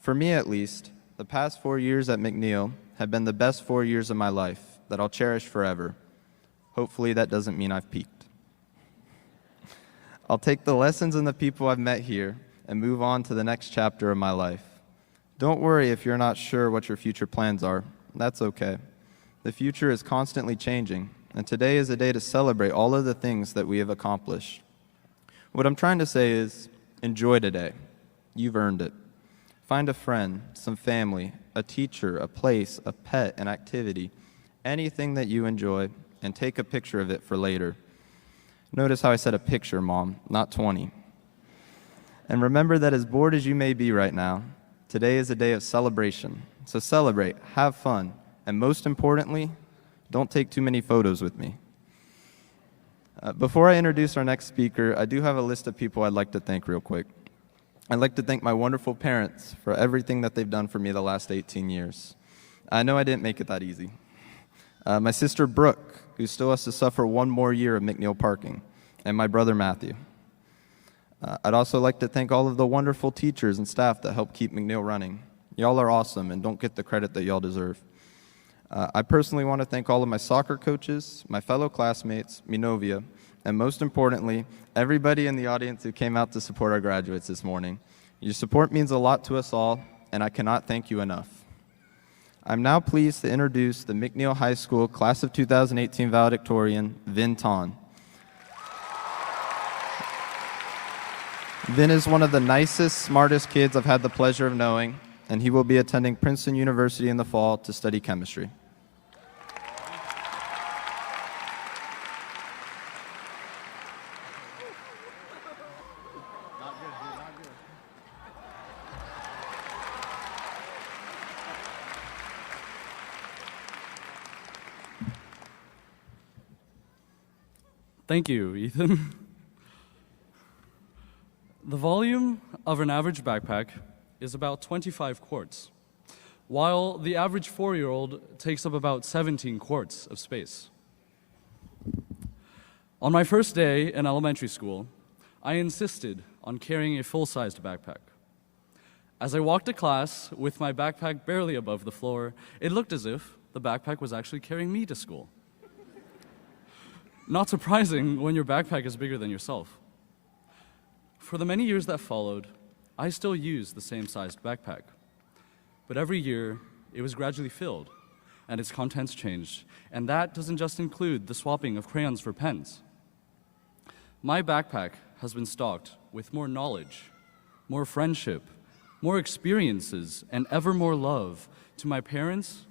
For me, at least, the past 4 years at McNeil have been the best 4 years of my life that I'll cherish forever. Hopefully that doesn't mean I've peaked. I'll take the lessons and the people I've met here and move on to the next chapter of my life. Don't worry if you're not sure what your future plans are. That's okay. The future is constantly changing, and today is a day to celebrate all of the things that we have accomplished. What I'm trying to say is, enjoy today. You've earned it. Find a friend, some family, a teacher, a place, a pet, an activity, anything that you enjoy, and take a picture of it for later. Notice how I said a picture, Mom, not 20. And remember that as bored as you may be right now, today is a day of celebration. So celebrate, have fun, and most importantly, don't take too many photos with me. Before I introduce our next speaker, I do have a list of people I'd like to thank real quick. I'd like to thank my wonderful parents for everything that they've done for me the last 18 years. I know I didn't make it that easy. My sister Brooke, who still has to suffer one more year of McNeil parking, and my brother Matthew. I'd also like to thank all of the wonderful teachers and staff that help keep McNeil running. Y'all are awesome and don't get the credit that y'all deserve. I personally want to thank all of my soccer coaches, my fellow classmates, Minovia, and most importantly, everybody in the audience who came out to support our graduates this morning. Your support means a lot to us all, and I cannot thank you enough. I'm now pleased to introduce the McNeil High School Class of 2018 valedictorian, Vin Ton. Vin is one of the nicest, smartest kids I've had the pleasure of knowing, and he will be attending Princeton University in the fall to study chemistry. Thank you, Ethan. The volume of an average backpack is about 25 quarts, while the average 4-year-old takes up about 17 quarts of space. On my first day in elementary school, I insisted on carrying a full-sized backpack. As I walked to class with my backpack barely above the floor, it looked as if the backpack was actually carrying me to school. Not surprising when your backpack is bigger than yourself. For the many years that followed, I still used the same sized backpack. But every year, it was gradually filled, and its contents changed. And that doesn't just include the swapping of crayons for pens. My backpack has been stocked with more knowledge, more friendship, more experiences, and ever more love to my parents,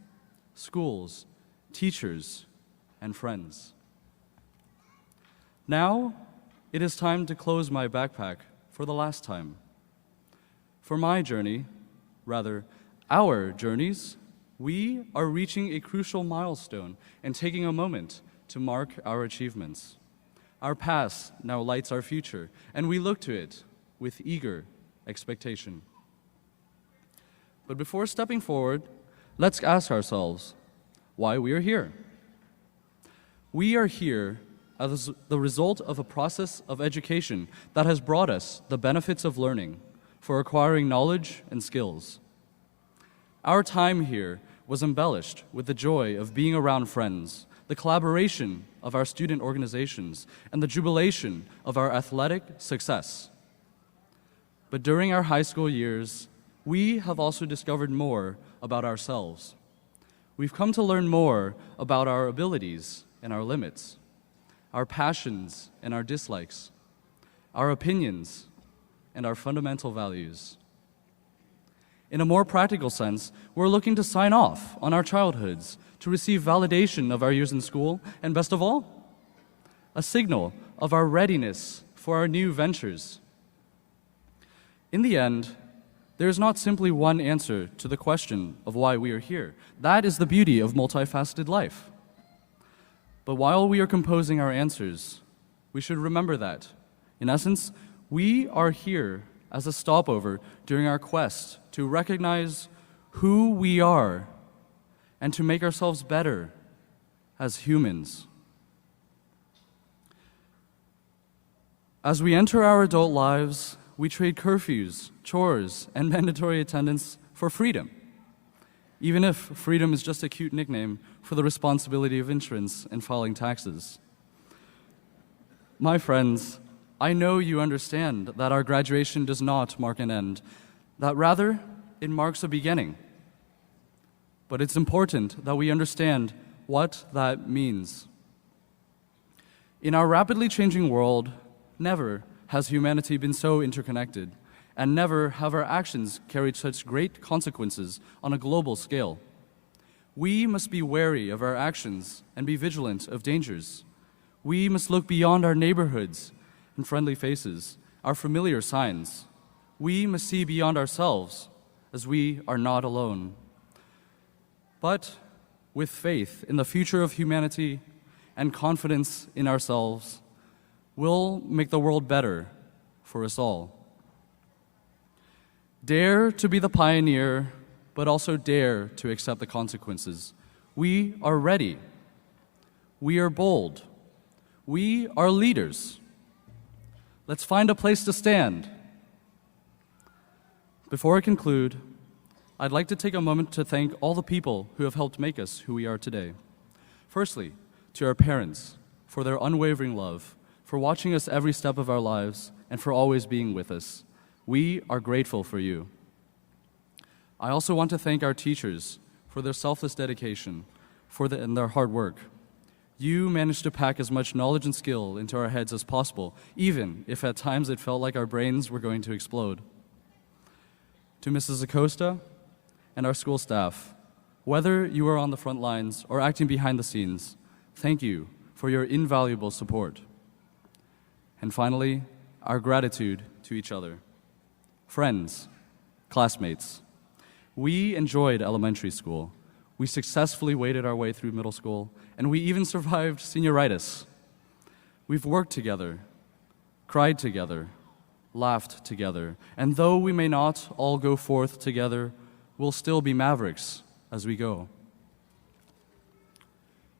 schools, teachers, and friends. Now, it is time to close my backpack for the last time. For my journey, rather, our journeys, we are reaching a crucial milestone and taking a moment to mark our achievements. Our past now lights our future, and we look to it with eager expectation. But before stepping forward, let's ask ourselves why we are here. We are here as the result of a process of education that has brought us the benefits of learning for acquiring knowledge and skills. Our time here was embellished with the joy of being around friends, the collaboration of our student organizations, and the jubilation of our athletic success. But during our high school years, we have also discovered more about ourselves. We've come to learn more about our abilities and our limits, our passions and our dislikes, our opinions and our fundamental values. In a more practical sense, we're looking to sign off on our childhoods to receive validation of our years in school, and best of all, a signal of our readiness for our new ventures. In the end, there is not simply one answer to the question of why we are here. That is the beauty of multifaceted life. But while we are composing our answers, we should remember that, in essence, We are here as a stopover during our quest to recognize who we are and to make ourselves better as humans. As we enter our adult lives, we trade curfews, chores, and mandatory attendance for freedom, even if freedom is just a cute nickname for the responsibility of insurance and filing taxes. My friends, I know you understand that our graduation does not mark an end, that rather, it marks a beginning. But it's important that we understand what that means. In our rapidly changing world, never has humanity been so interconnected, and never have our actions carried such great consequences on a global scale. We must be wary of our actions and be vigilant of dangers. We must look beyond our neighborhoods and friendly faces, our familiar signs. We must see beyond ourselves, as we are not alone. But with faith in the future of humanity and confidence in ourselves, we'll make the world better for us all. Dare to be the pioneer, but also dare to accept the consequences. We are ready. We are bold. We are leaders. Let's find a place to stand. Before I conclude, I'd like to take a moment to thank all the people who have helped make us who we are today. Firstly, to our parents for their unwavering love, for watching us every step of our lives, and for always being with us. We are grateful for you. I also want to thank our teachers for their selfless dedication and their hard work. You managed to pack as much knowledge and skill into our heads as possible, even if at times it felt like our brains were going to explode. To Mrs. Acosta and our school staff, whether you are on the front lines or acting behind the scenes, thank you for your invaluable support. And finally, our gratitude to each other. Friends, classmates, we enjoyed elementary school. We successfully waded our way through middle school, and we even survived senioritis. We've worked together, cried together, laughed together, and though we may not all go forth together, we'll still be mavericks as we go.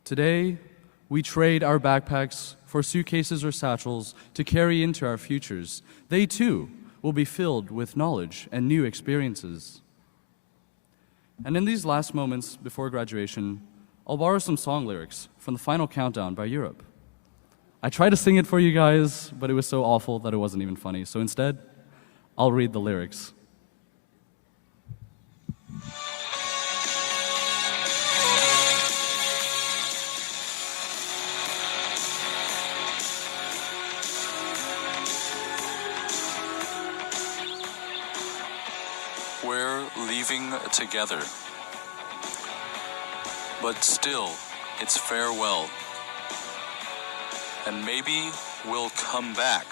Today, we trade our backpacks for suitcases or satchels to carry into our futures. They too will be filled with knowledge and new experiences. And in these last moments before graduation, I'll borrow some song lyrics from the final countdown by Europe. I tried to sing it for you guys, but it was so awful that it wasn't even funny. So instead, I'll read the lyrics. We're leaving together, but still, it's farewell. And maybe we'll come back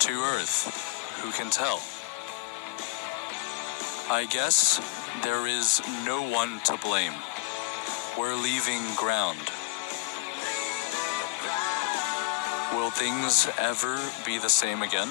to Earth, who can tell? I guess there is no one to blame. We're leaving ground. Will things ever be the same again?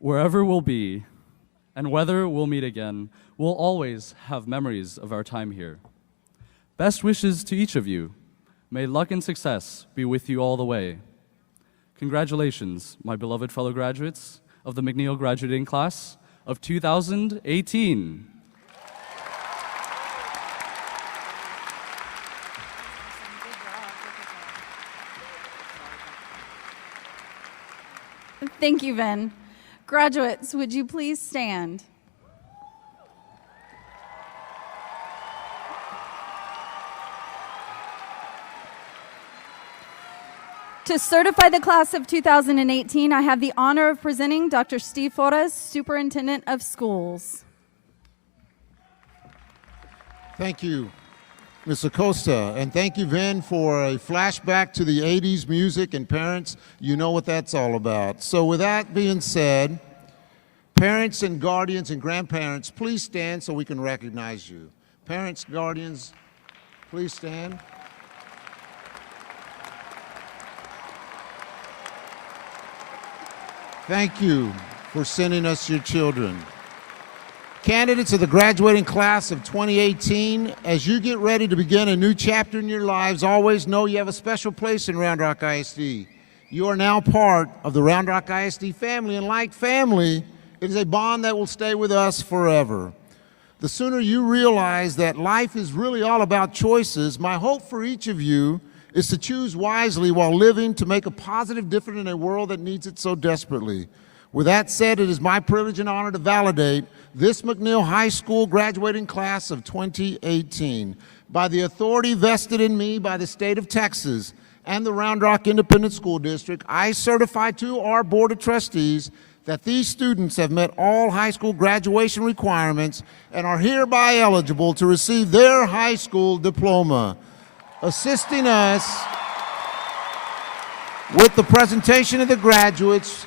Wherever we'll be, and whether we'll meet again, we'll always have memories of our time here. Best wishes to each of you. May luck and success be with you all the way. Congratulations, my beloved fellow graduates of the McNeil graduating class of 2018. Thank you, Ben. Graduates, would you please stand? To certify the class of 2018, I have the honor of presenting Dr. Steve Flores, Superintendent of Schools. Thank you. Ms. Acosta. And thank you, Vin, for a flashback to the 80s music, and parents, you know what that's all about. So with that being said, parents and guardians and grandparents, please stand so we can recognize you. Parents, guardians, please stand. Thank you for sending us your children. Candidates of the graduating class of 2018, as you get ready to begin a new chapter in your lives, always know you have a special place in Round Rock ISD. You are now part of the Round Rock ISD family, and like family, it is a bond that will stay with us forever. The sooner you realize that life is really all about choices, my hope for each of you is to choose wisely while living to make a positive difference in a world that needs it so desperately. With that said, it is my privilege and honor to validate this McNeil High School graduating class of 2018. By the authority vested in me by the state of Texas and the Round Rock Independent School District, I certify to our Board of Trustees that these students have met all high school graduation requirements and are hereby eligible to receive their high school diploma. Assisting us with the presentation of the graduates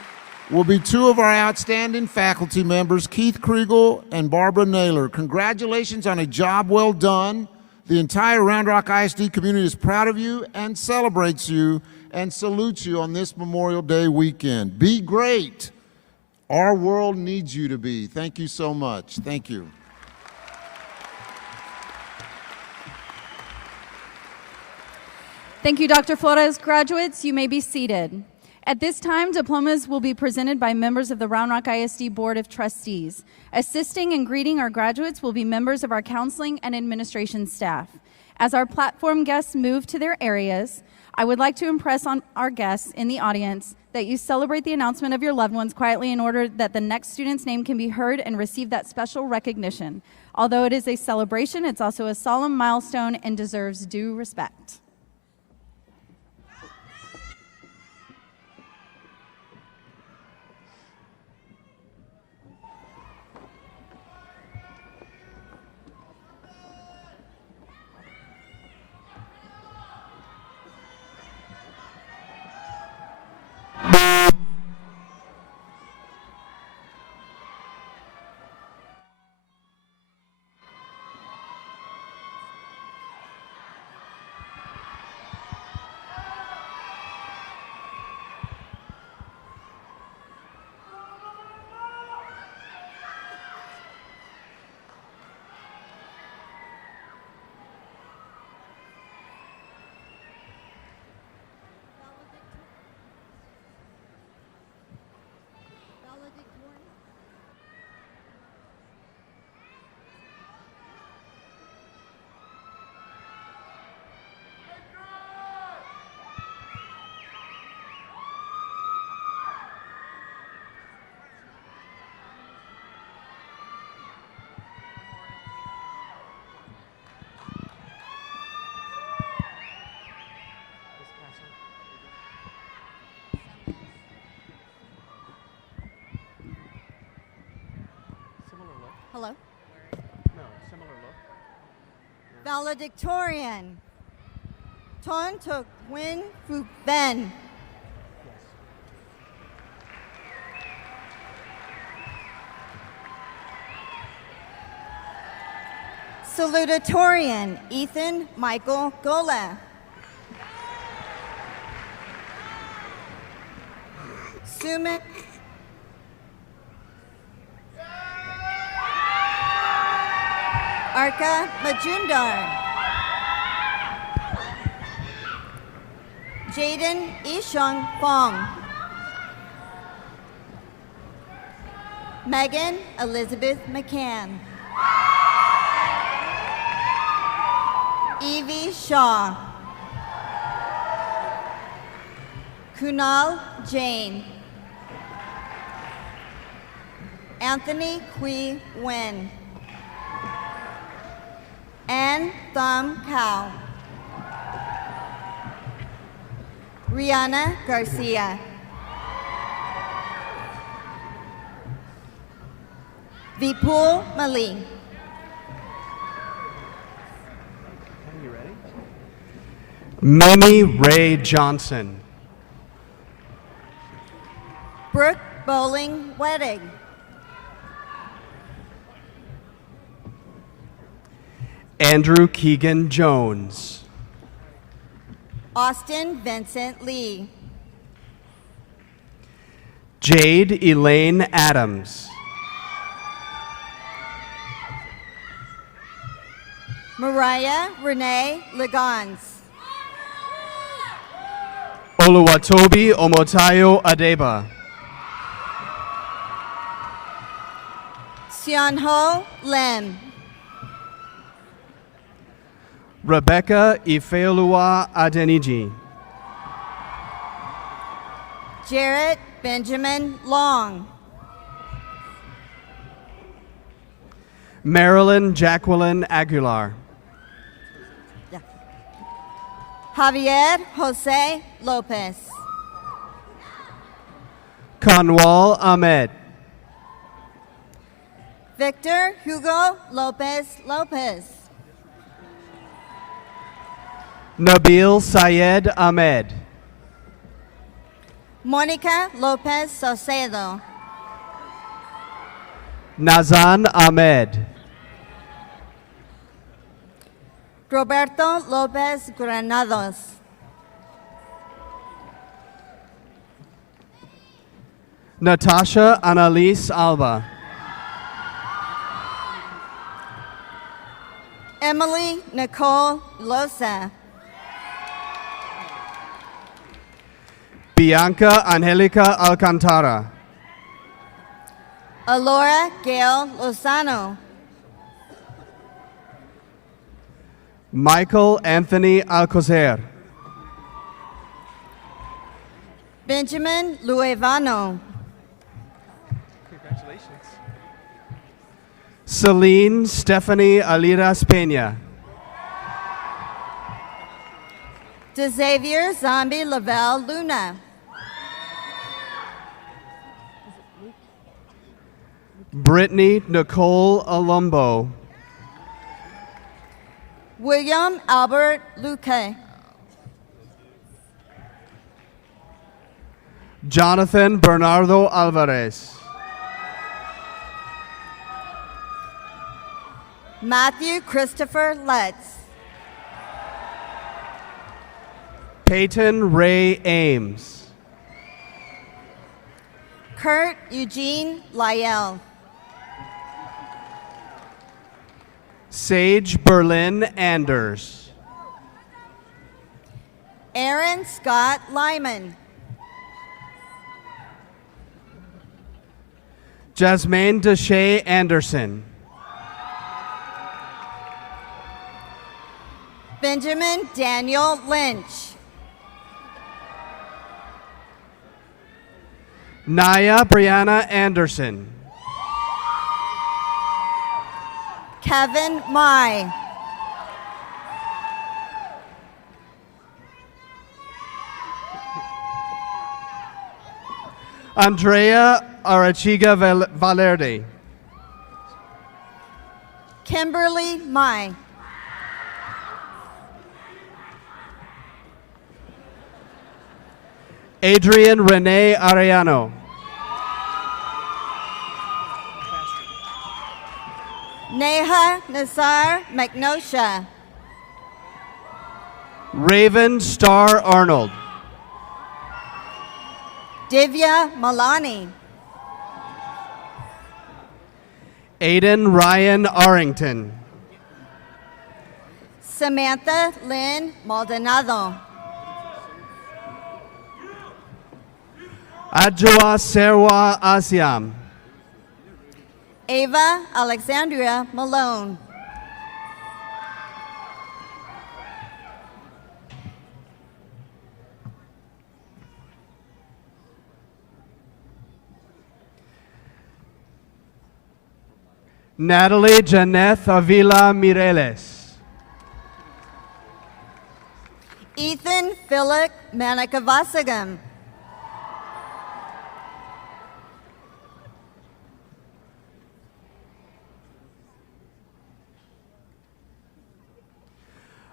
will be two of our outstanding faculty members, Keith Kriegel and Barbara Naylor. Congratulations on a job well done. The entire Round Rock ISD community is proud of you and celebrates you and salutes you on this Memorial Day weekend. Be great. Our world needs you to be. Thank you so much. Thank you. Thank you, Dr. Flores. Graduates, you may be seated. At this time, diplomas will be presented by members of the Round Rock ISD Board of Trustees. Assisting and greeting our graduates will be members of our counseling and administration staff. As our platform guests move to their areas, I would like to impress on our guests in the audience that you celebrate the announcement of your loved ones quietly in order that the next student's name can be heard and receive that special recognition. Although it is a celebration, it's also a solemn milestone and deserves due respect. Hello? No, similar look. Valedictorian. Ton Tuk Win Fu Ben. Salutatorian. Ethan Michael Gola. Sumit Arka Majumdar. Jaden Ishong Fong. Megan Elizabeth McCann. Evie Shaw. Kunal Jain. Anthony Kui Wen. Ann Thum Cow. Rihanna Garcia. Vipul Mali. Are you ready? Mimi Ray Johnson. Brooke Bowling Wedding. Andrew Keegan Jones. Austin Vincent Lee. Jade Elaine Adams. Mariah Renee Legons. Oluwatobi Omotayo Adeba. Sionho Lim. Rebecca Ifeoluwa Adeniji. Jarrett Benjamin Long. Marilyn Jacqueline Aguilar. Javier Jose Lopez. Kanwal Ahmed. Victor Hugo Lopez Lopez. Nabil Syed Ahmed. Monica Lopez Saucedo. Nazan Ahmed. Roberto Lopez Granados. Natasha Annalise Alba. Emily Nicole Loza. Bianca Angelica Alcantara. Alora Gail Lozano. Michael Anthony Alcocer. Benjamin Luevano. Congratulations. Celine Stephanie Aliras Peña. DeXavier Zombie Lavelle Luna. Brittany Nicole Alumbo. William Albert Luque. Jonathan Bernardo Alvarez. Matthew Christopher Letts. Peyton Ray Ames. Kurt Eugene Lyell. Sage Berlin Anders. Aaron Scott Lyman. Jasmine Deshay Anderson. Benjamin Daniel Lynch. Naya Brianna Anderson. Kevin Mai. Andrea Arachiga Valerde. Kimberly Mai. Adrian Renee Arellano. Neha Nassar McNosha. Raven Star Arnold. Divya Malani. Aiden Ryan Arrington. Samantha Lynn Maldonado. Adjoa Serwa Asiam. Ava Alexandria Malone. Natalie Janeth Avila Mireles. Ethan Philip Manikavasagam.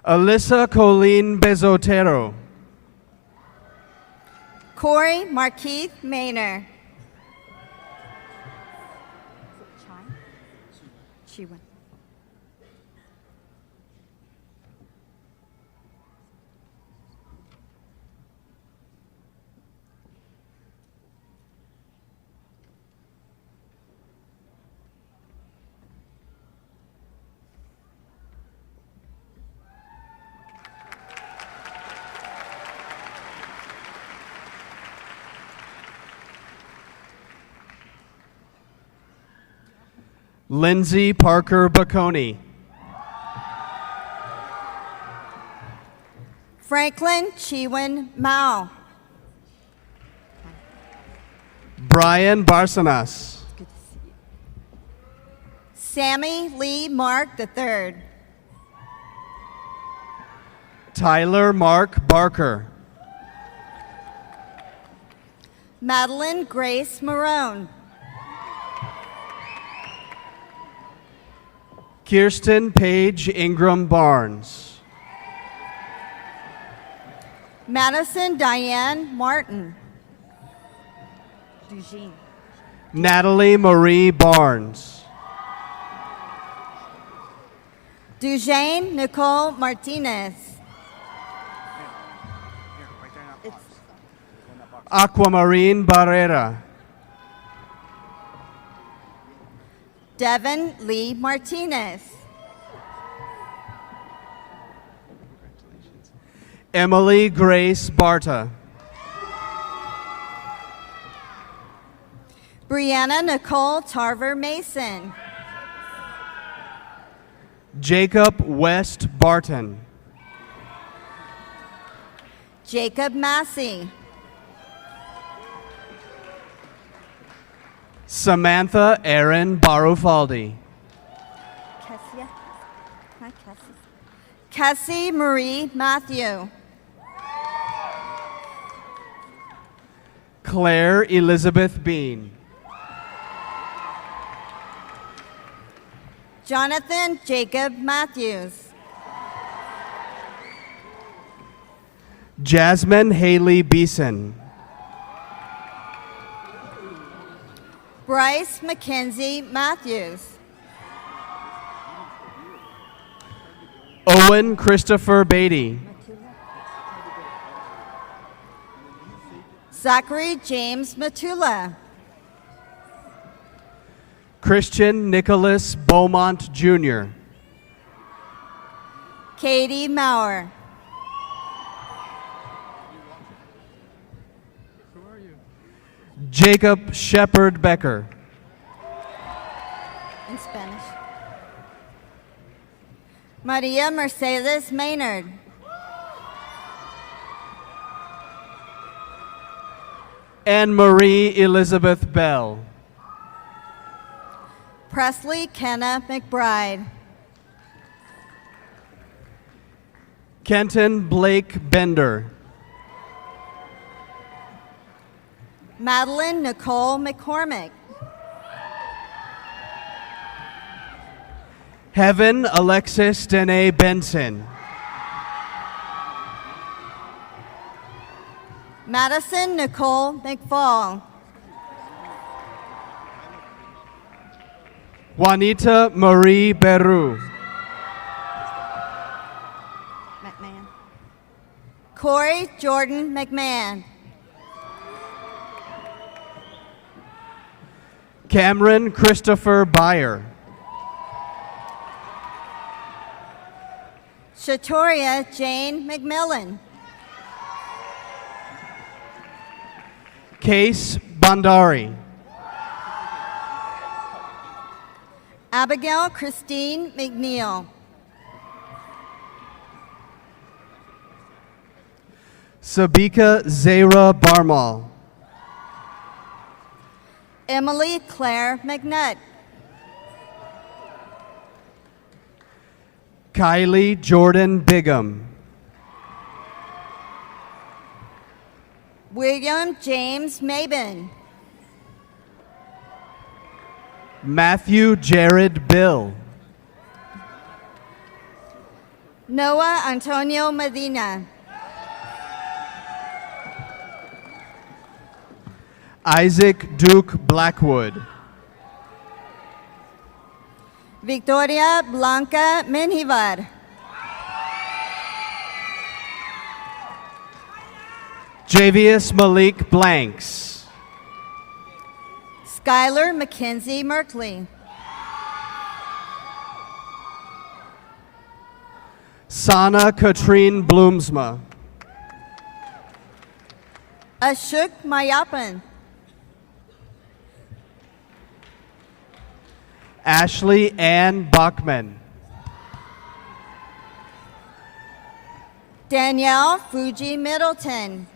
Alyssa Colleen Bezotero. Corey Markeith Maynor. Chiwin. Lindsay Parker Baconi. Franklin Chiwin Mao. Brian Barsanas. Sammy Lee Mark III. Tyler Mark Barker. Madeline Grace Marone. Kirsten Paige Ingram Barnes. Madison Diane Martin. Natalie Marie Barnes. Dujane Nicole Martinez. Aquamarine Barrera. Devin Lee Martinez. Emily Grace Barta. Brianna Nicole Tarver Mason. Jacob West Barton. Jacob Massey. Samantha Erin Barufaldi. Cassie Marie Matthew. Claire Elizabeth Bean. Jonathan Jacob Matthews. Jasmine Haley Beeson. Bryce Mackenzie Matthews. Owen Christopher Beatty. Zachary James Matula. Christian Nicholas Beaumont Jr. Katie Maurer. Jacob Shepard Becker. In Spanish. Maria Mercedes Maynard. Anne Marie Elizabeth Bell. Presley Kenna McBride. Kenton Blake Bender. Madeline Nicole McCormick. Heaven Alexis Dene Benson. Madison Nicole McFall. Juanita Marie Beru. McMahon. Corey Jordan McMahon. Cameron Christopher Byer. Shatoria Jane McMillan. Case Bandari. Abigail Christine McNeil. Sabika Zara Barmal. Emily Claire McNutt. Kylie Jordan Bigham. William James Mabin. Matthew Jared Bill. Noah Antonio Medina. Isaac Duke Blackwood. Victoria Blanca Menjivar. Javius Malik Blanks. Skylar Mackenzie Merkley. Sana Katrine Bloomsma. Ashok Mayapan. Ashley Ann Bachman. Danielle Fuji Middleton.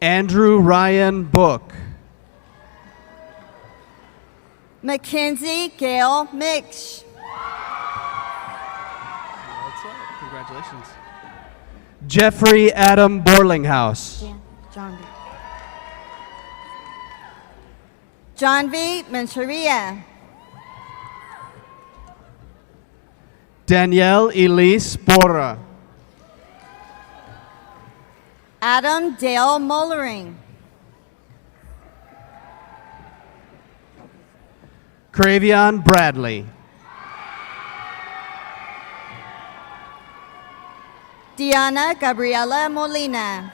Andrew Ryan Book. Mackenzie Gail Mix. Congratulations. Jeffrey Adam Borlinghouse. John V. Manchuria. Danielle Elise Borra. Adam Dale Mollering. Cravion Bradley. Diana Gabriela Molina.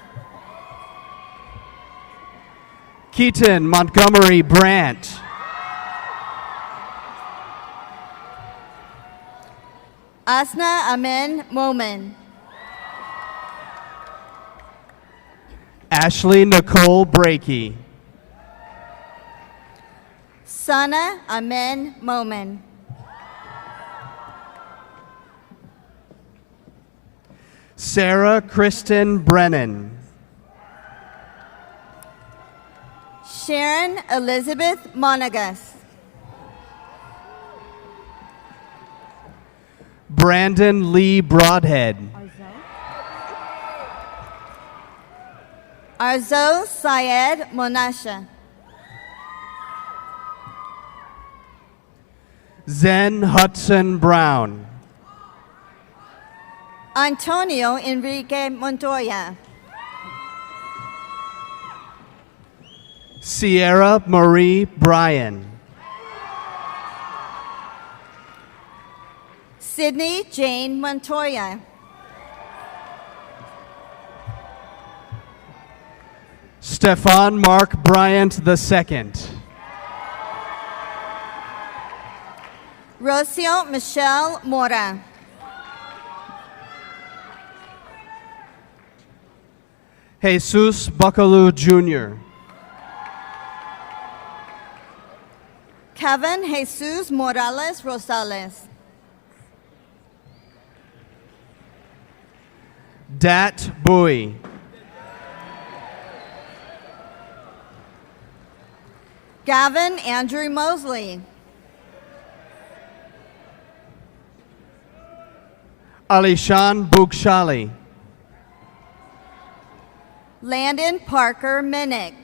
Keaton Montgomery Brandt. Asna Amen Momin. Ashley Nicole Brakey. Sana Amen Momin. Sarah Kristen Brennan. Sharon Elizabeth Monagas. Brandon Lee Broadhead. Arzo Syed Monasha. Zen Hudson Brown. Antonio Enrique Montoya. Sierra Marie Bryan. Sydney Jane Montoya. Stefan Mark Bryant II. Rocio Michelle Mora. Jesus Buckaloo Jr. Kevin Jesus Morales Rosales. Dat Bowie. Gavin Andrew Mosley. Alishan Bugshali. Landon Parker Minnick.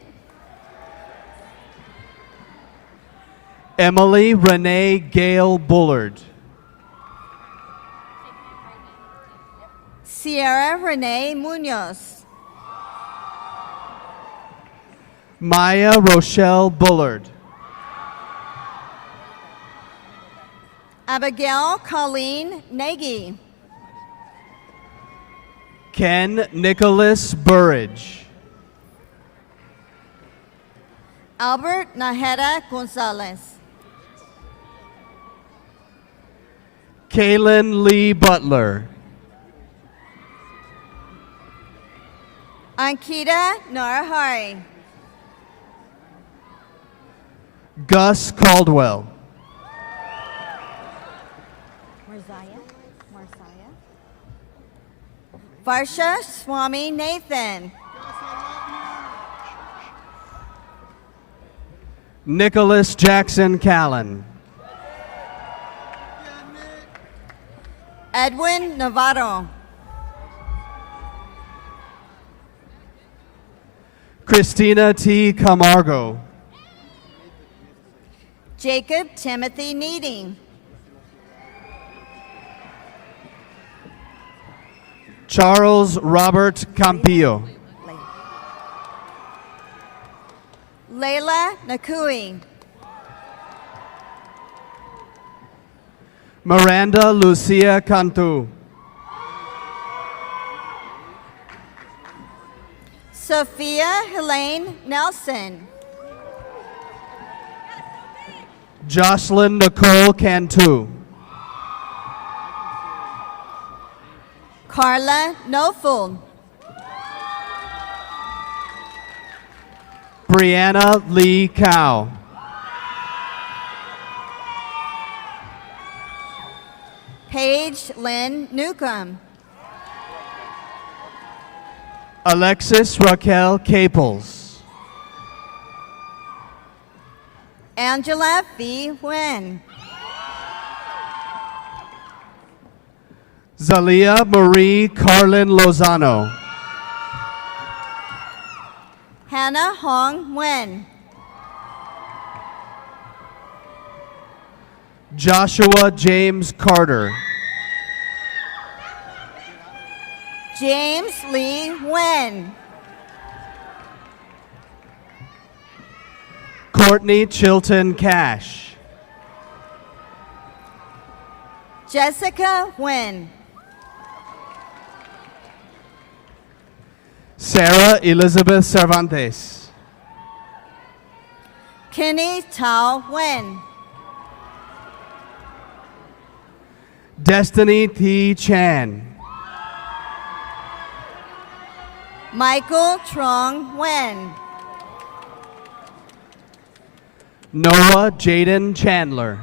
Emily Renee Gale Bullard. Sierra Renee Munoz. Maya Rochelle Bullard. Abigail Colleen Nagy. Ken Nicholas Burridge. Albert Najera Gonzalez. Kaylin Lee Butler. Ankita Narahari. Gus Caldwell. Varsha Swami Nathan. Nicholas Jackson Callan. Edwin Navarro. Christina T. Camargo. Jacob Timothy Needing. Charles Robert Campillo. Layla Nakui. Miranda Lucia Cantu. Sophia Helene Nelson. Jocelyn Nicole Cantu. Carla Noful. Brianna Lee Cow. Paige Lynn Newcomb. Alexis Raquel Caples. Angela V. Nguyen. Zalia Marie Carlin Lozano. Hannah Hong Nguyen. Joshua James Carter. James Lee Nguyen. Courtney Chilton Cash. Jessica Nguyen. Sarah Elizabeth Cervantes. Kenny Tao Nguyen. Destiny T. Chan. Michael Trong Nguyen. Noah Jaden Chandler.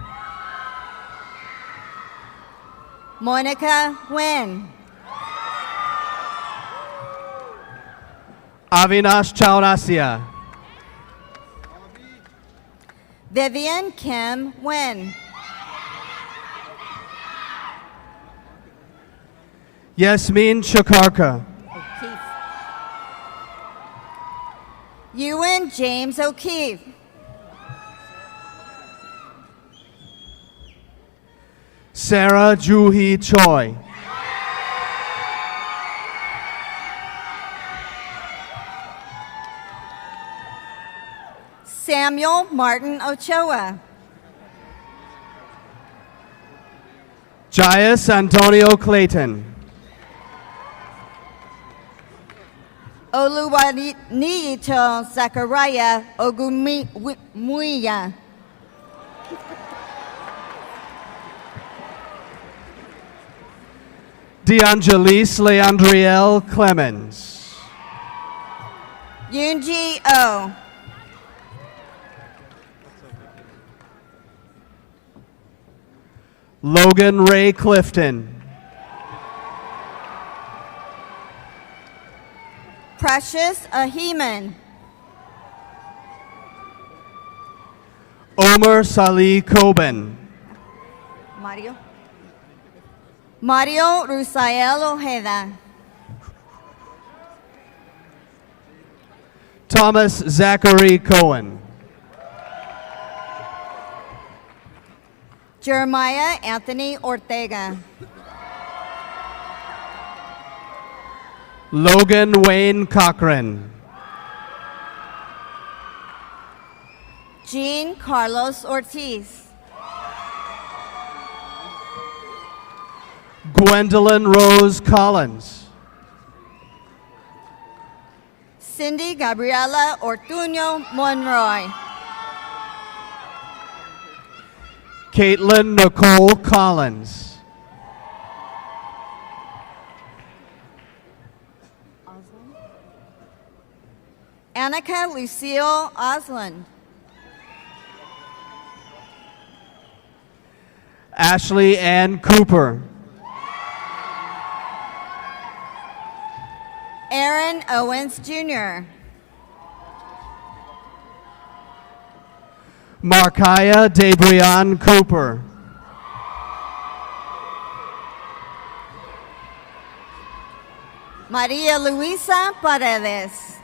Monica Nguyen. Avinash Chaurasia. Vivian Kim Nguyen. Yasmin Shakarka. Ewan James O'Keefe. Sarah Juhi Choi. Samuel Martin Ochoa. Jaius Antonio Clayton. Oluwanito Zachariah Ogumuya. DeAngelis Leandriel Clemens. Yunji O. Logan Ray Clifton. Precious Ahiman. Omer Salih Coben. Mario Rusael Ojeda. Thomas Zachary Cohen. Jeremiah Anthony Ortega. Logan Wayne Cochran. Jean Carlos Ortiz. Gwendolyn Rose Collins. Cindy Gabriela Ortuño Monroy. Caitlin Nicole Collins. Annika Lucille Osland. Ashley Ann Cooper. Aaron Owens Jr. Markiah Debrian Cooper. Maria Luisa Paredes.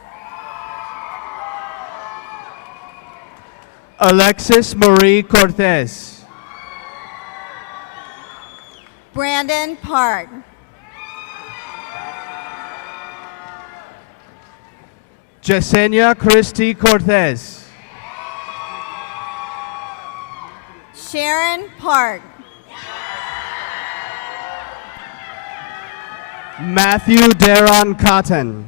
Alexis Marie Cortez. Brandon Park. Yesenia Christie Cortez. Sharon Park. Matthew Daron Cotton.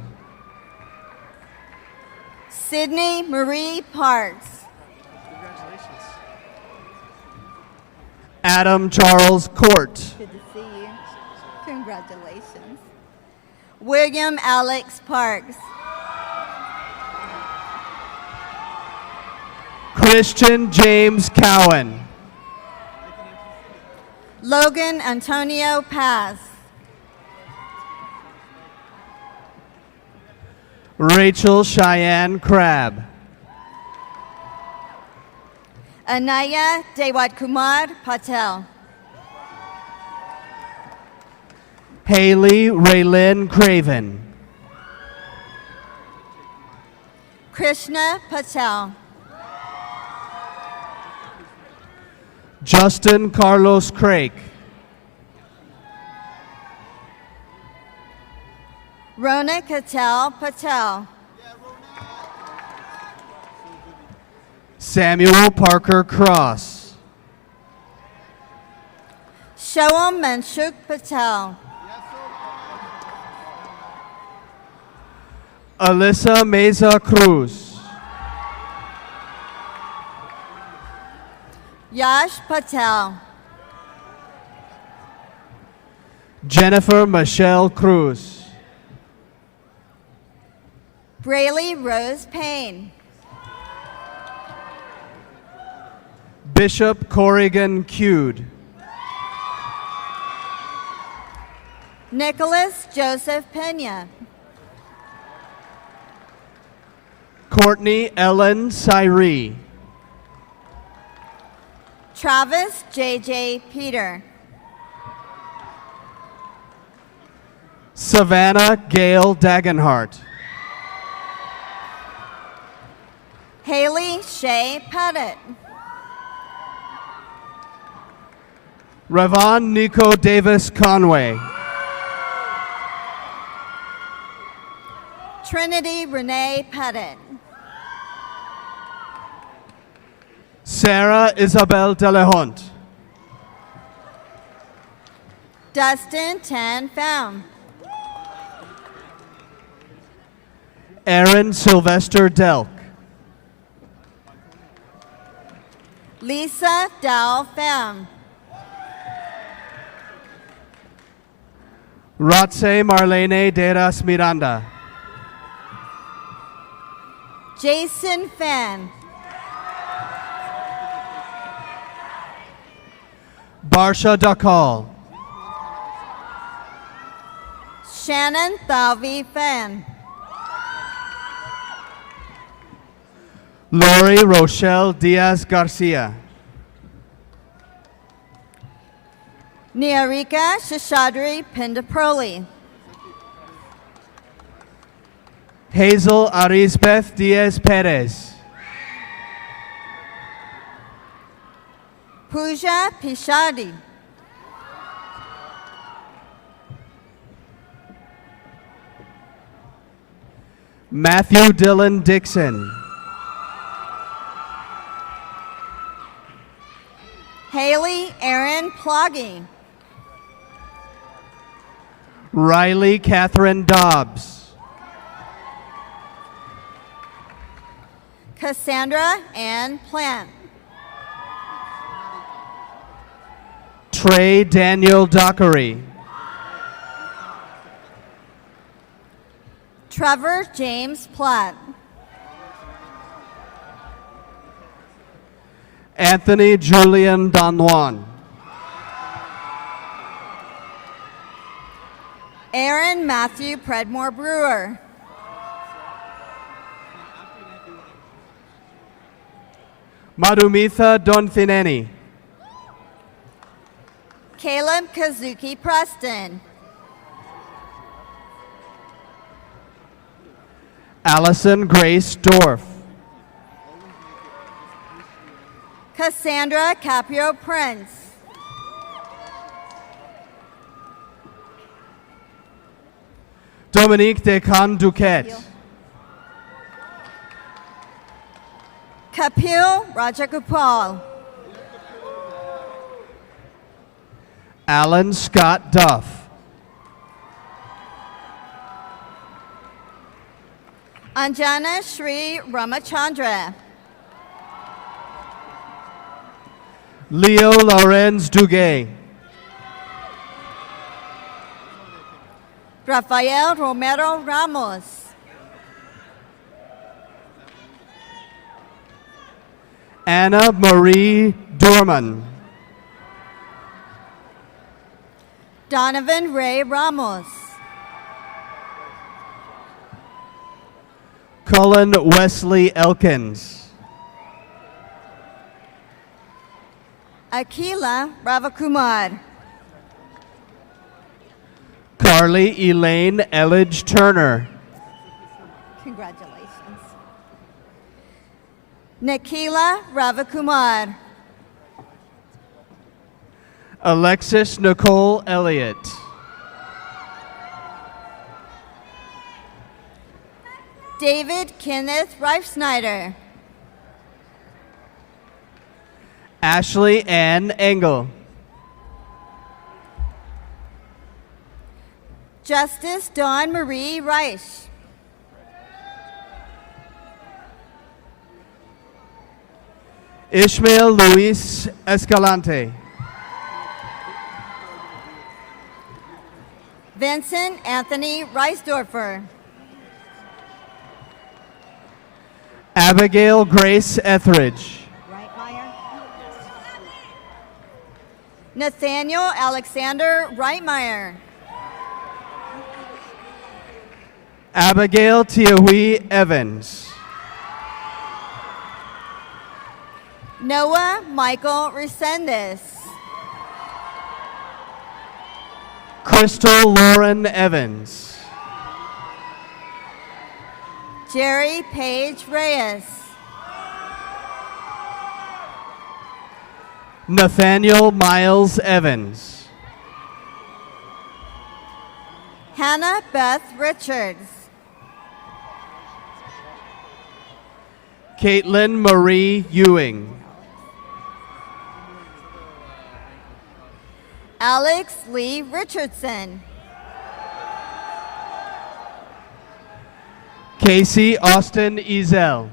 Sydney Marie Parks. Adam Charles Court. Good to see you. Congratulations. William Alex Parks. Christian James Cowan. Logan Antonio Paz. Rachel Cheyenne Crabb. Anaya Dewatkumar Patel. Haley Raylyn Craven. Krishna Patel. Justin Carlos Craik. Rona Katel Patel. Samuel Parker Cross. Shoam Manshuk Patel. Alyssa Meza Cruz. Yash Patel. Jennifer Michelle Cruz. Braylee Rose Payne. Bishop Corrigan Cude. Nicholas Joseph Pena. Courtney Ellen Cyree. Travis J.J. Peter. Savannah Gail Dagenhart. Haley Shea Pettit. Ravon Nico Davis Conway. Trinity Renee Pettit. Sarah Isabel Delahont. Dustin Tan Pham. Aaron Sylvester Delk. Lisa Dao Pham. Rotse Marlene Deras Miranda. Jason Fan. Barsha Dakal. Shannon Thavi Fan. Lori Rochelle Diaz Garcia. Niharika Shashadri Pindaproli. Hazel Arisbeth Diaz Perez. Pooja Pishadi. Matthew Dylan Dixon. Haley Aaron Ploggy. Riley Catherine Dobbs. Cassandra Ann Plant. Trey Daniel Dockery. Trevor James Platt. Anthony Julian Don Juan. Aaron Matthew Predmore Brewer. Madumitha Donthineni. Caleb Kazuki Preston. Allison Grace Dorff. Cassandra Caprio Prince. Dominique Descamps Duquette. Kapil Rajagopal. Alan Scott Duff. Anjana Shri Ramachandra. Leo Lorenz Duguay. Rafael Romero Ramos. Anna Marie Dorman. Donovan Ray Ramos. Cullen Wesley Elkins. Akila Ravakumar. Carly Elaine Elledge Turner. Congratulations. Nikila Ravakumar. Alexis Nicole Elliott. David Kenneth Reifsnyder. Ashley Ann Engel. Justice Dawn Marie Reich. Ishmael Luis Escalante. Vincent Anthony Reisdorfer. Abigail Grace Etheridge. Nathaniel Alexander Reitmeyer. Abigail Tiahui Evans. Noah Michael Resendez. Crystal Lauren Evans. Jerry Page Reyes. Nathaniel Miles Evans. Hannah Beth Richards. Caitlin Marie Ewing. Alex Lee Richardson. Casey Austin Ezel.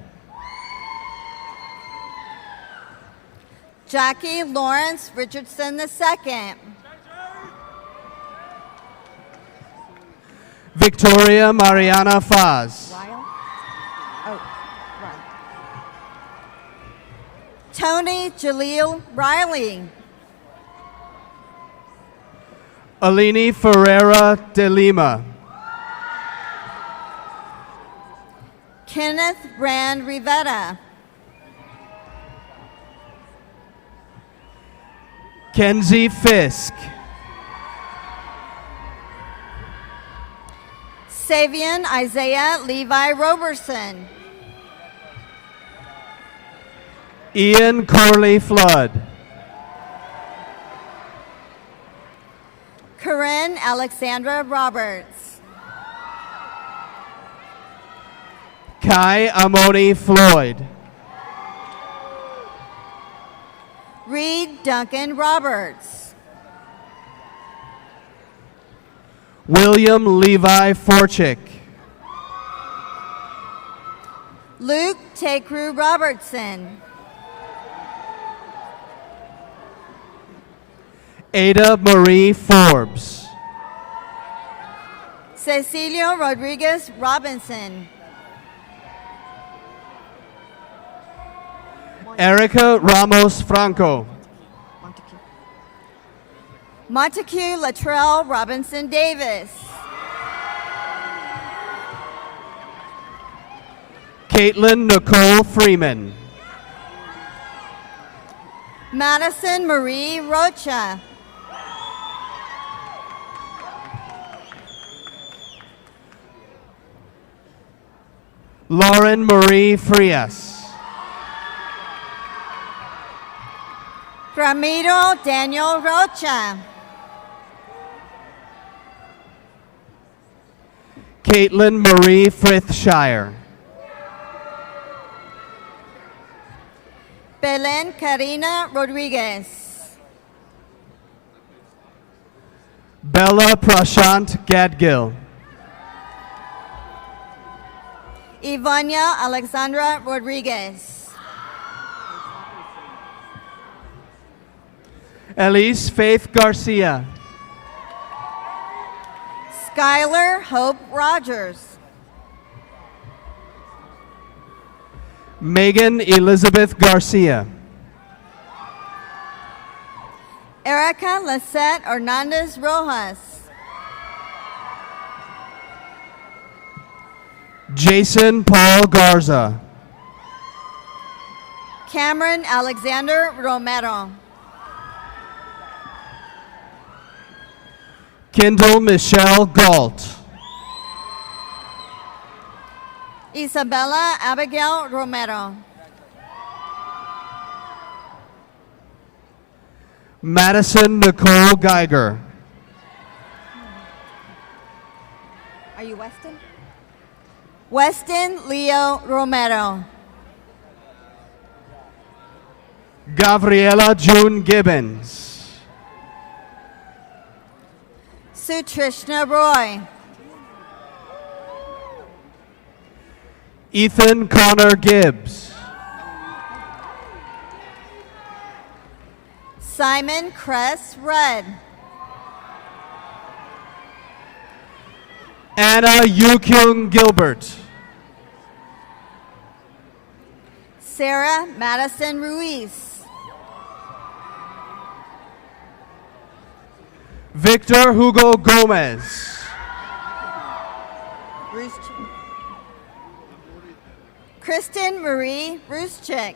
Jackie Lawrence Richardson II. Victoria Mariana Faz. Tony Jaleel Riley. Alini Ferreira de Lima. Kenneth Rand Rivera. Kenzie Fisk. Savian Isaiah Levi Roberson. Ian Corley Flood. Corinne Alexandra Roberts. Kai Amoni Floyd. Reed Duncan Roberts. William Levi Forchick. Luke Takru Robertson. Ada Marie Forbes. Cecilio Rodriguez Robinson. Erica Ramos Franco. Montague Latrell Robinson Davis. Caitlin Nicole Freeman. Madison Marie Rocha. Lauren Marie Frias. Ramiro Daniel Rocha. Caitlin Marie Frithshire. Karina Rodriguez. Bella Prashant Gadgil. Ivania Alexandra Rodriguez. Elise Faith Garcia. Skylar Hope Rogers. Megan Elizabeth Garcia. Erica Lisette Hernandez Rojas. Jason Paul Garza. Cameron Alexander Romero. Kendall Michelle Galt. Isabella Abigail Romero. Madison Nicole Geiger. Are you Weston? Weston Leo Romero. Gabriela June Gibbons. Sutrishna Roy. Ethan Connor Gibbs. Simon Cress Rudd. Anna Yukyung Gilbert. Sarah Madison Ruiz. Victor Hugo Gomez. Kristen Marie Ruschik.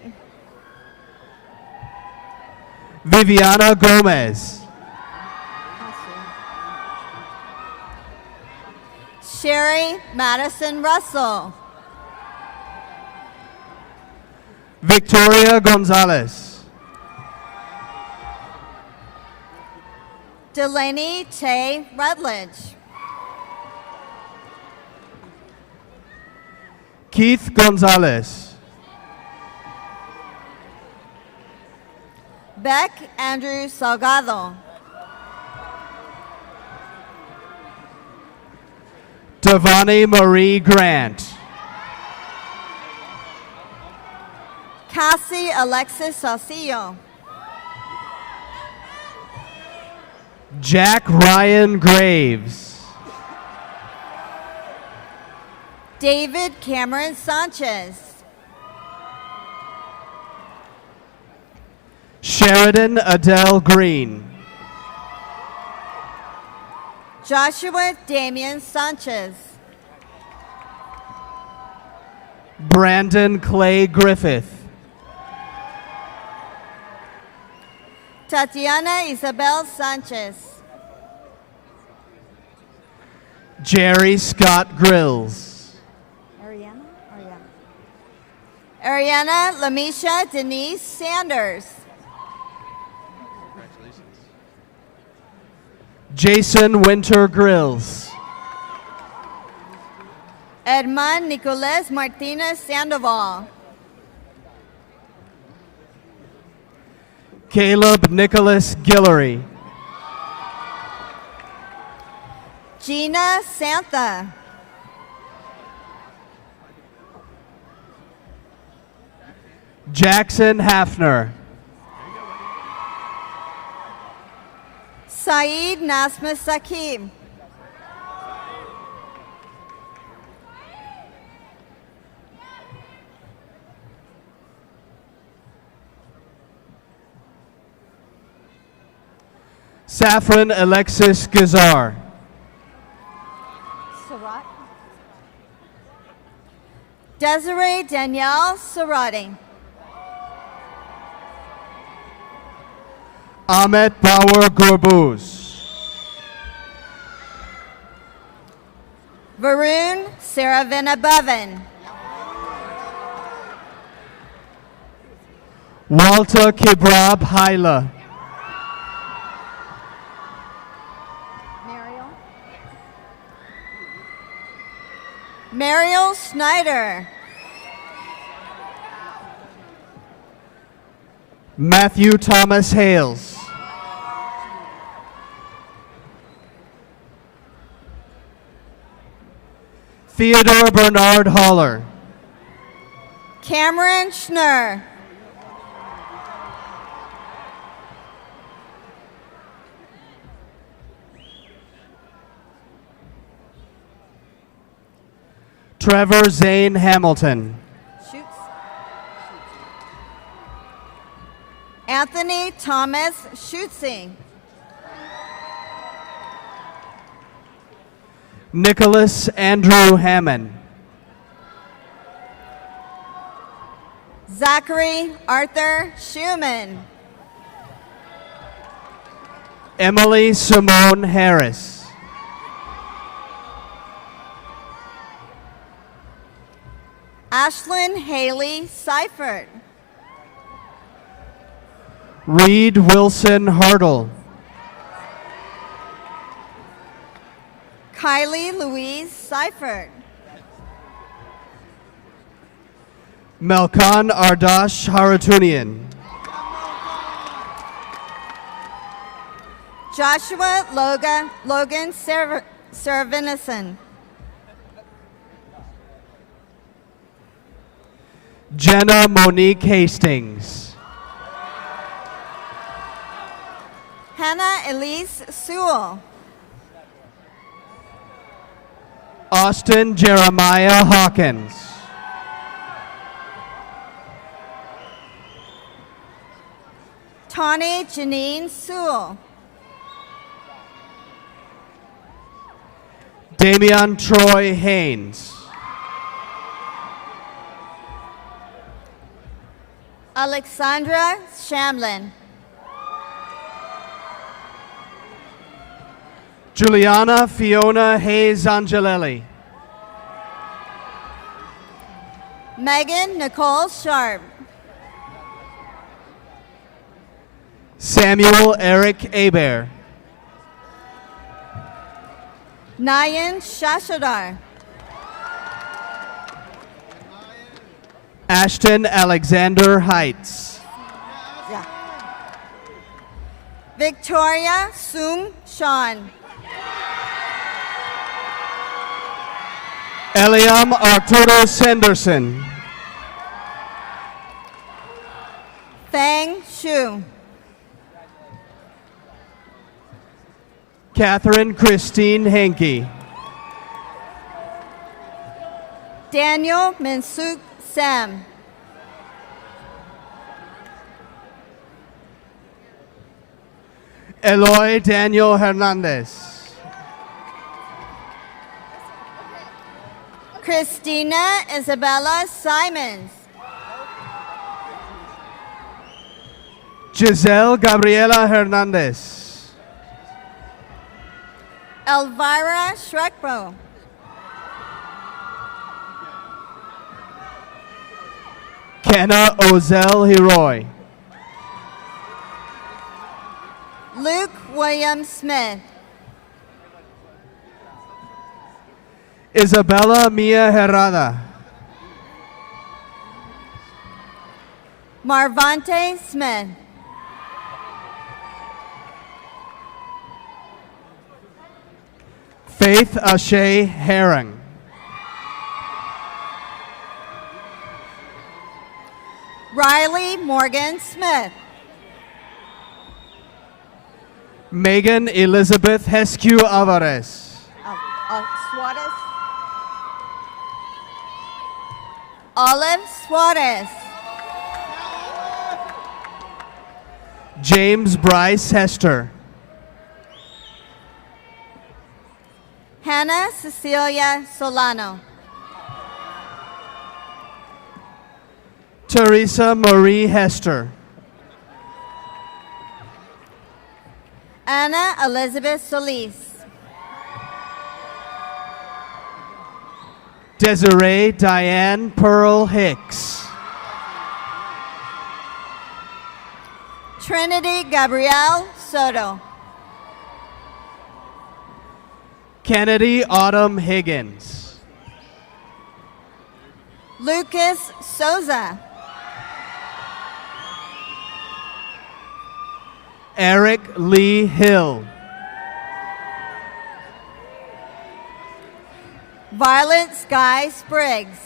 Viviana Gomez. Sherry Madison Russell. Victoria Gonzalez. Delaney Tay Rutledge. Keith Gonzalez. Beck Andrew Salgado. Devani Marie Grant. Cassie Alexis Saucillo. Jack Ryan Graves. David Cameron Sanchez. Sheridan Adele Green. Joshua Damian Sanchez. Brandon Clay Griffith. Tatiana Isabel Sanchez. Jerry Scott Grills. Ariana Lamisha Denise Sanders. Jason Winter Grills. Edmond Nicolas Martinez Sandoval. Caleb Nicholas Guillory. Gina Santha. Jackson Hafner. Saeed Nasma Sakib. Saffron Alexis Gazar. Sarat. Desiree Danielle Sarati. Ahmet Bauer Gorbuz. Varun Saravina Bhavan. Walter Kibrab Haila. Mariel Schneider. Matthew Thomas Hales. Theodore Bernard Haller. Cameron Schnur. Trevor Zane Hamilton. Shoots. Anthony Thomas Schutze. Nicholas Andrew Hammond. Zachary Arthur Schumann. Emily Simone Harris. Ashlyn Haley Seifert. Reed Wilson Hartle. Kylie Louise Seifert. Melkan Ardash Haratunian. Joshua Logan Servinison. Jenna Monique Hastings. Hannah Elise Sewell. Austin Jeremiah Hawkins. Tawny Janine Sewell. Damian Troy Haynes. Alexandra Shamlin. Juliana Fiona Hayes Angelelli. Megan Nicole Sharp. Samuel Eric Aber. Nayan Shashadar. Ashton Alexander Heights. Yeah. Victoria Sung Sean. Eliam Arturo Sanderson. Fang Shu. Catherine Christine Henke. Daniel Minsuk Sam. Eloy Daniel Hernandez. Christina Isabella Simons. Giselle Gabriela Hernandez. Elvira Shrekbo. Kenna Ozell Heroy. Luke William Smith. Isabella Mia Herrada. Marvante Smith. Faith Ashay Herring. Riley Morgan Smith. Megan Elizabeth Hesque Alvarez. Suarez. Olive Suarez. James Bryce Hester. Hannah Cecilia Solano. Teresa Marie Hester. Anna Elizabeth Solis. Desiree Diane Pearl Hicks. Trinity Gabrielle Soto. Kennedy Autumn Higgins. Lucas Souza. Eric Lee Hill. Violet Sky Spriggs.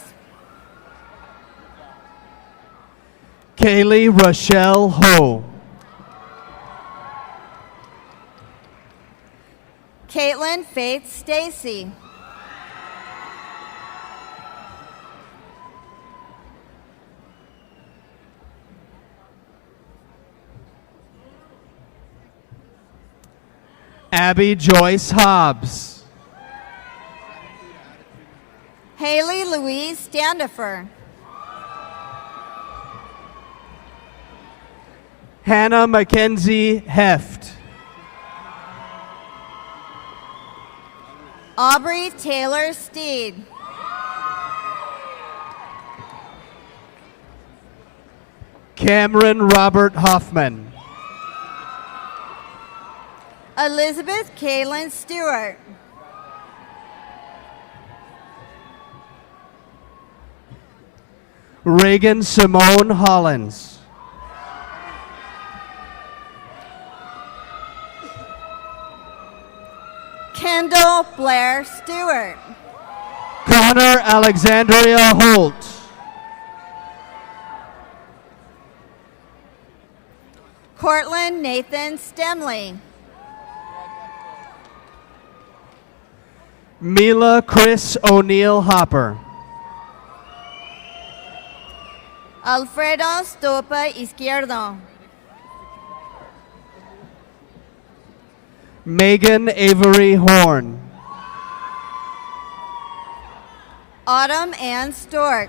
Kaylee Rochelle Ho. Caitlin Faith Stacy. Abby Joyce Hobbs. Haley Louise Standifer. Hannah Mackenzie Heft. Aubrey Taylor Steed. Cameron Robert Hoffman. Elizabeth Kaylin Stewart. Reagan Simone Hollins. Kendall Blair Stewart. Connor Alexandria Holt. Cortland Nathan Stemley. Mila Chris O'Neill Hopper. Alfredo Stopa Izquierdo. Megan Avery Horn. Autumn Ann Stork.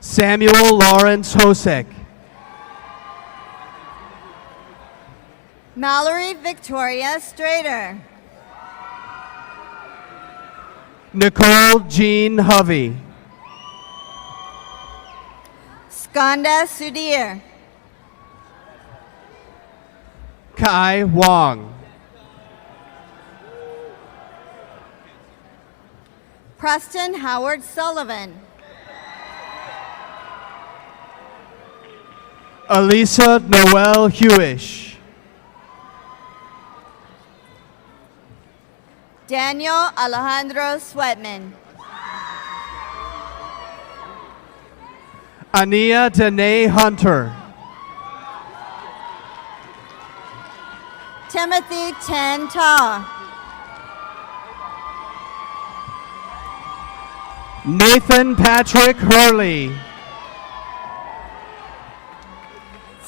Samuel Lawrence Hosek. Mallory Victoria Strader. Nicole Jean Hovey. Skanda Sudhir. Kai Wong. Preston Howard Sullivan. Elisa Noel Hewish. Daniel Alejandro Sweatman. Ania Danae Hunter. Timothy Ten Ta. Nathan Patrick Hurley.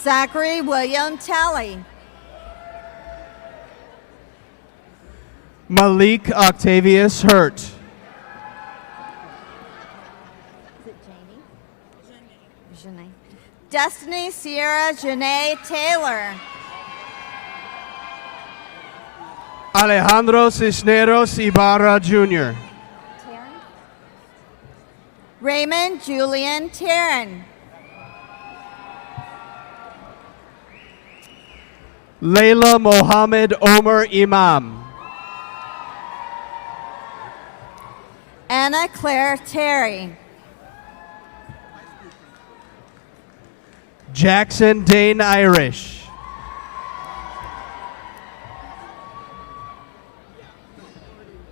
Zachary William Talley. Malik Octavius Hurt. Is it Janie? Janae. Destiny Sierra Janae Taylor. Alejandro Cisneros Ibarra Jr. Raymond Julian Taryn. Layla Mohammed Omer Imam. Anna Claire Terry. Jackson Dane Irish.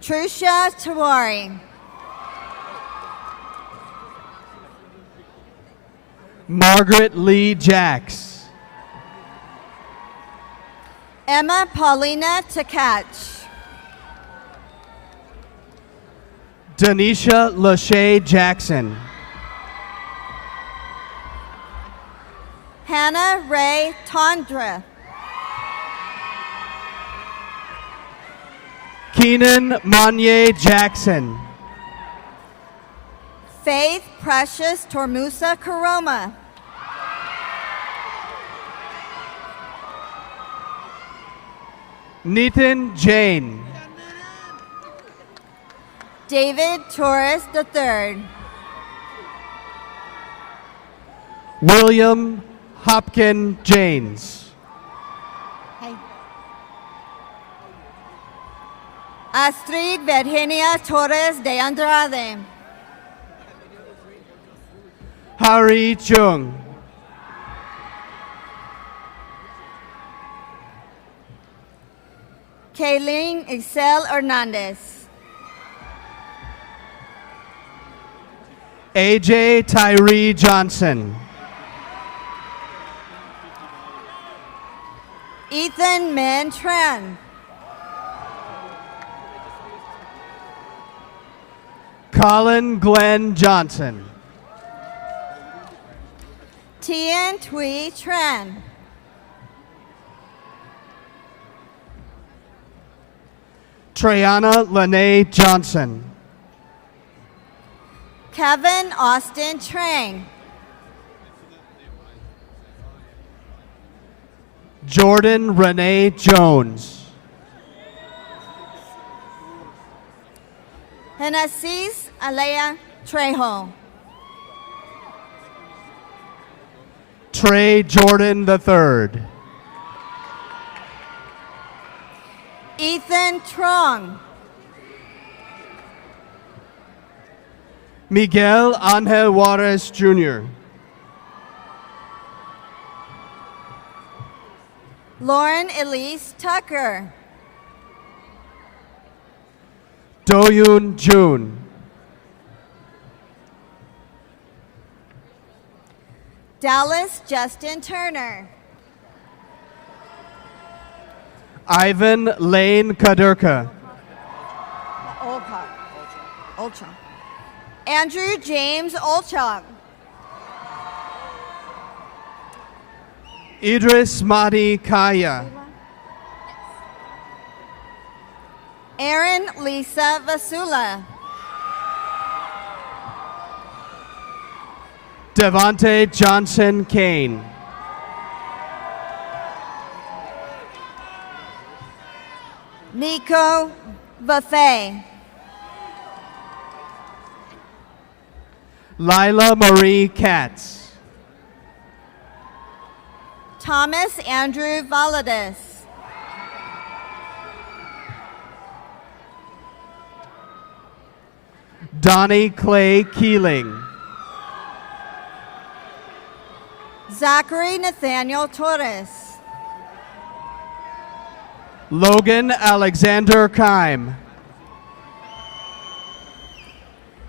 Trusha Tawari. Margaret Lee Jacks. Emma Paulina Takach. Denisha Lachey Jackson. Hannah Ray Tondra. Keenan Monye Jackson. Faith Precious Tormusa Karoma. Nitin Jain. David Torres III. William Hopkin Janes. Hey. Astrid Virginia Torres de Andrade. Hari Chung. Kaylin Excel Hernandez. AJ Tyree Johnson. Ethan Min Tran. Colin Glenn Johnson. Tien Thuy Tran. Treyana Lene Johnson. Kevin Austin Trang. Jordan Renee Jones. Genesis Alea Trejo. Trey Jordan III. Ethan Trong. Miguel Angel Juarez Jr. Lauren Elise Tucker. Doyoon Jun. Dallas Justin Turner. Ivan Lane Kaderka. Olchong. Andrew James Olchong. Idris Mahdi Kaya. Aaron Lisa Vasula. Devontae Johnson Kane. Nico Buffet. Lila Marie Katz. Thomas Andrew Valadis. Donnie Clay Keeling. Zachary Nathaniel Torres. Logan Alexander Kime.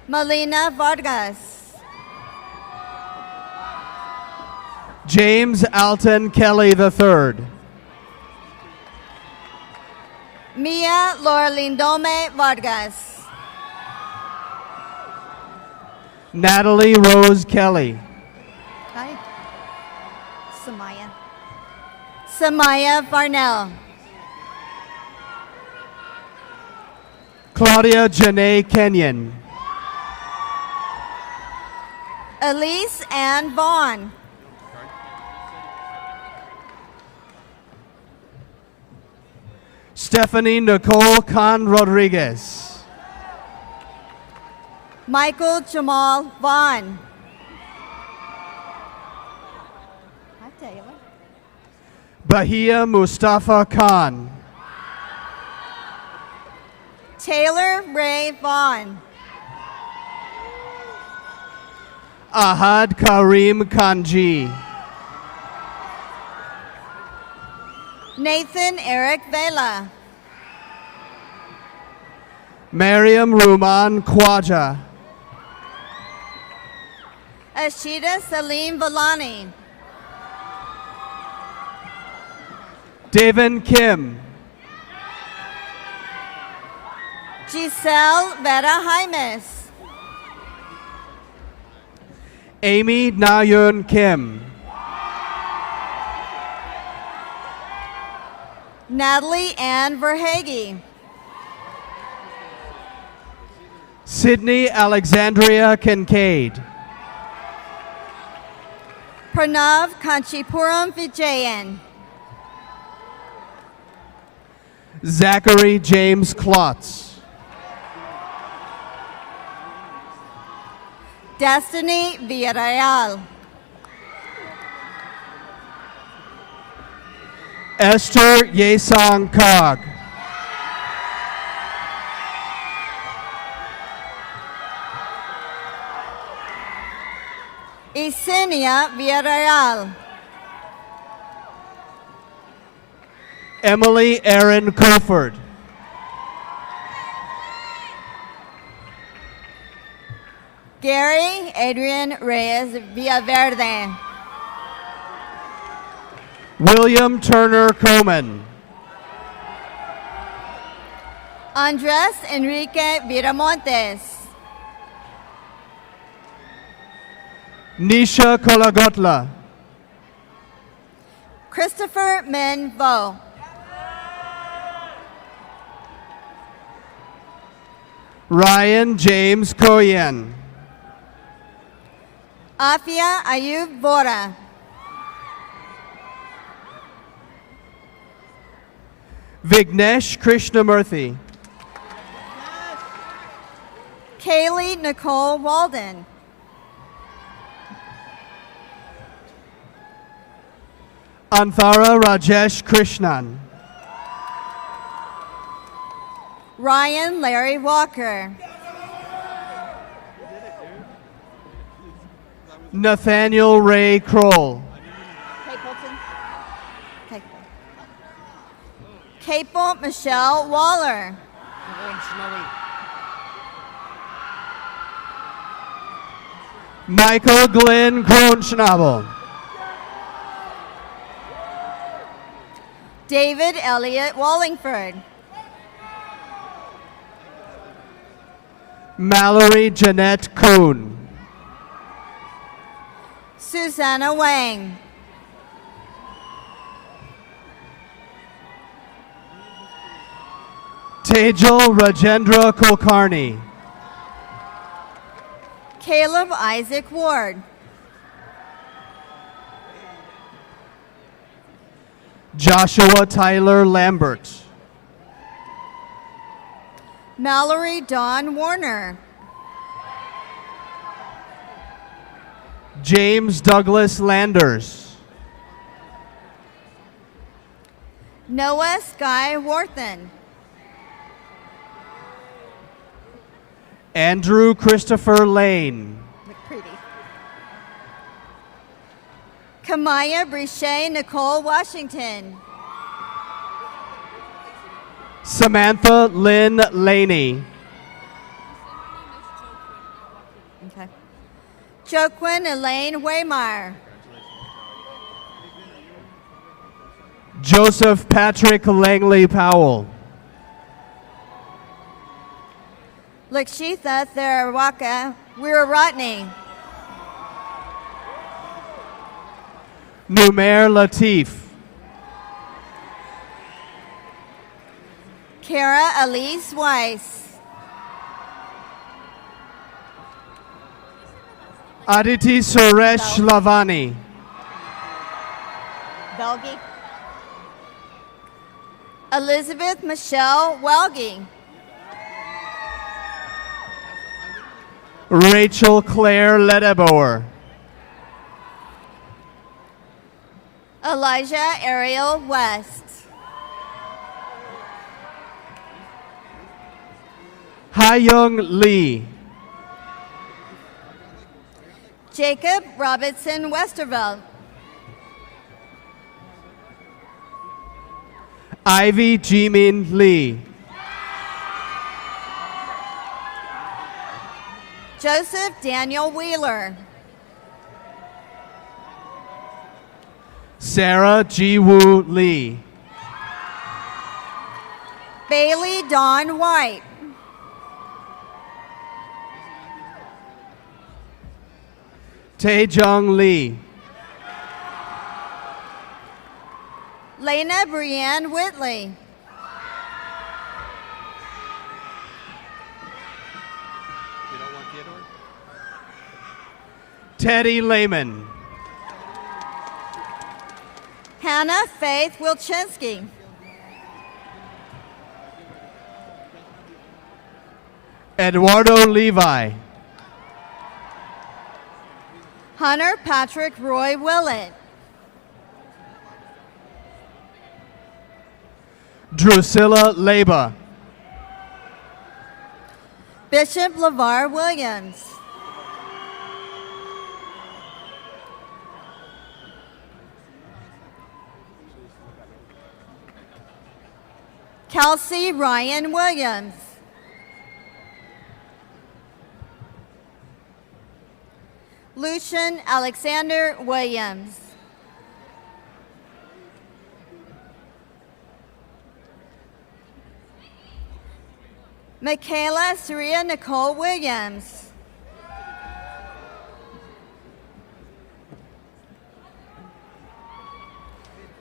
Melina Vargas. James Alton Kelly III. Mia Lorlindome Vargas. Natalie Rose Kelly. Hi. Samaya Varnell. Claudia Janae Kenyon. Elise Ann Vaughn. Stephanie Nicole Khan Rodriguez. Michael Jamal Vaughn. Bahia Mustafa Khan. Taylor Ray Vaughn. Ahad Karim Kanji. Nathan Eric Vela. Mariam Ruman Khwaja. Ashita Salim Valani. Devin Kim. Giselle Vera Jaimes. Amy Na-Yun Kim. Natalie Ann Verhage. Sydney Alexandria Kincaid. Pranav Kanchipuram Vijayan. Zachary James Klotz. Destiny Villarreal. Esther Yesong Cog. Isenia Villarreal. Emily Erin Colford. Gary Adrian Reyes Villaverde. William Turner Coman. Andres Enrique Viramontes. Nisha Kolagotla. Christopher Min Vo. Ryan James Koyen. Afia Ayub Vora. Vignesh Krishnamurthy. Kaylee Nicole Walden. Anthara Rajesh Krishnan. Ryan Larry Walker. Nathaniel Ray Kroll. Capel Michelle Waller. Michael Glenn Kronschnabel. David Elliott Wallingford. Mallory Jeanette Kuhn. Susanna Wang. Tejal Rajendra Kulkarni. Caleb Isaac Ward. Joshua Tyler Lambert. Mallory Dawn Warner. James Douglas Landers. Noah Sky Worthen. Andrew Christopher Lane. McCready. Kamaya Brichet Nicole Washington. Samantha Lynn Laney. Okay. Joaquin Elaine Waymire. Joseph Patrick Langley Powell. Lakshitha Therawaka Weeraratne. Numair Latif. Kara Elise Weiss. Aditi Suresh Lavani. Belgi. Elizabeth Michelle Welge. Rachel Claire Ledeboer. Elijah Ariel West. Hayoung Lee. Jacob Robertson Westerveld. Ivy Jimin Lee. Joseph Daniel Wheeler. Sarah Ji Woo Lee. Bailey Dawn White. Taejung Lee. Lena Brienne Whitley. Teddy Lehman. Hannah Faith Wilczynski. Eduardo Levi. Hunter Patrick Roy Willett. Drusilla Leba. Bishop LeVar Williams. Kelsey Ryan Williams. Lucian Alexander Williams. Michaela Saria Nicole Williams.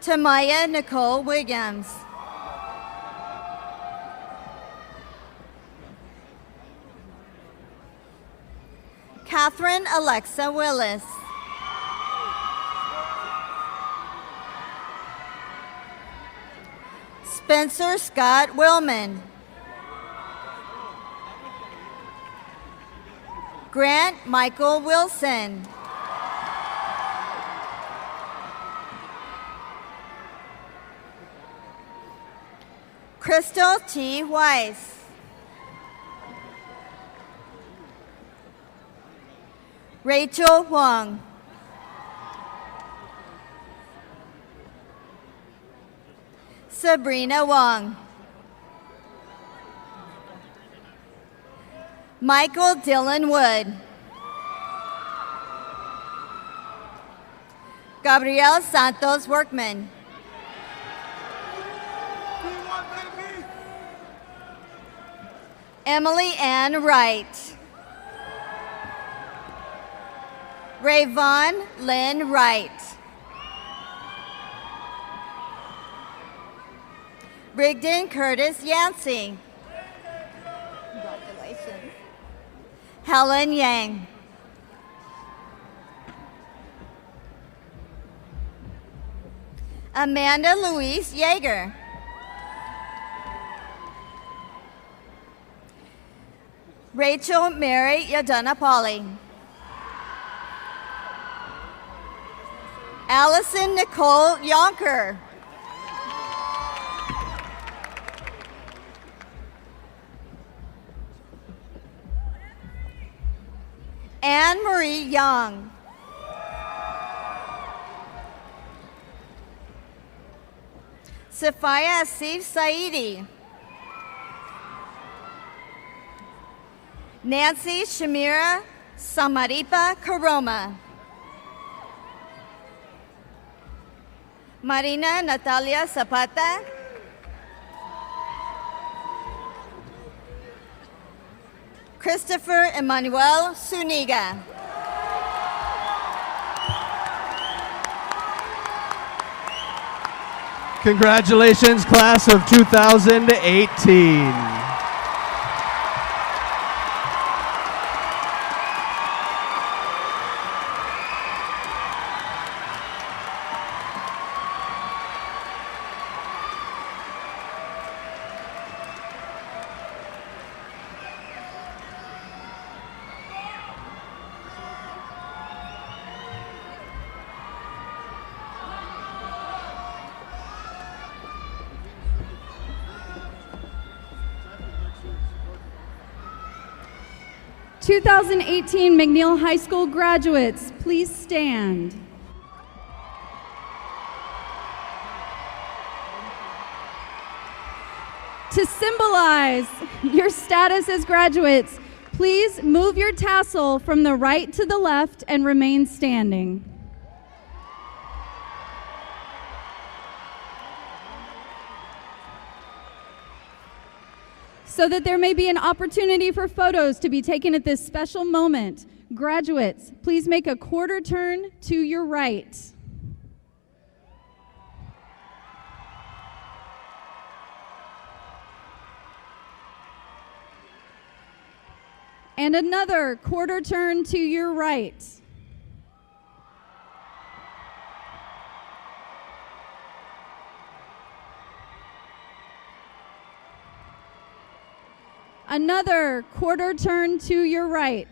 Tamaya Nicole Williams. Catherine Alexa Willis. Spencer Scott Willman. Grant Michael Wilson. Crystal T. Weiss. Rachel Huang. Sabrina Wong. Michael Dylan Wood. Gabriel Santos Workman. Emily Ann Wright. Rayvon Lynn Wright. Brigden Curtis Yancey. Congratulations. Helen Yang. Amanda Louise Yeager. Rachel Mary Yadanapalli. Allison Nicole Yonker. Anne Marie Young. Safaya Asif Saidi. Nancy Shamira Samaripa Karoma. Marina Natalia Zapata. Christopher Emmanuel Suniga. Congratulations, class of 2018. (2018) McNeil High School graduates, please stand. To symbolize your status as graduates, please move your tassel from the right to the left and remain standing. So that there may be an opportunity for photos to be taken at this special moment, graduates, please make a quarter turn to your right. And another quarter turn to your right. Another quarter turn to your right.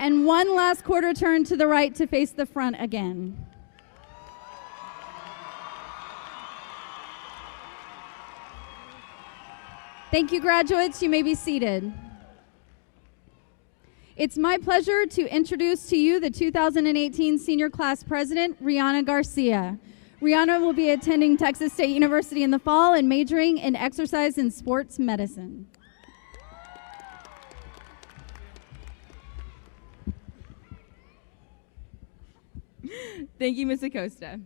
And one last quarter turn to the right to face the front again. Thank you, graduates. You may be seated. It's my pleasure to introduce to you the 2018 Senior Class President, Rihanna Garcia. Rihanna will be attending Texas State University in the fall and majoring in exercise and sports medicine. Thank you, Ms. Acosta.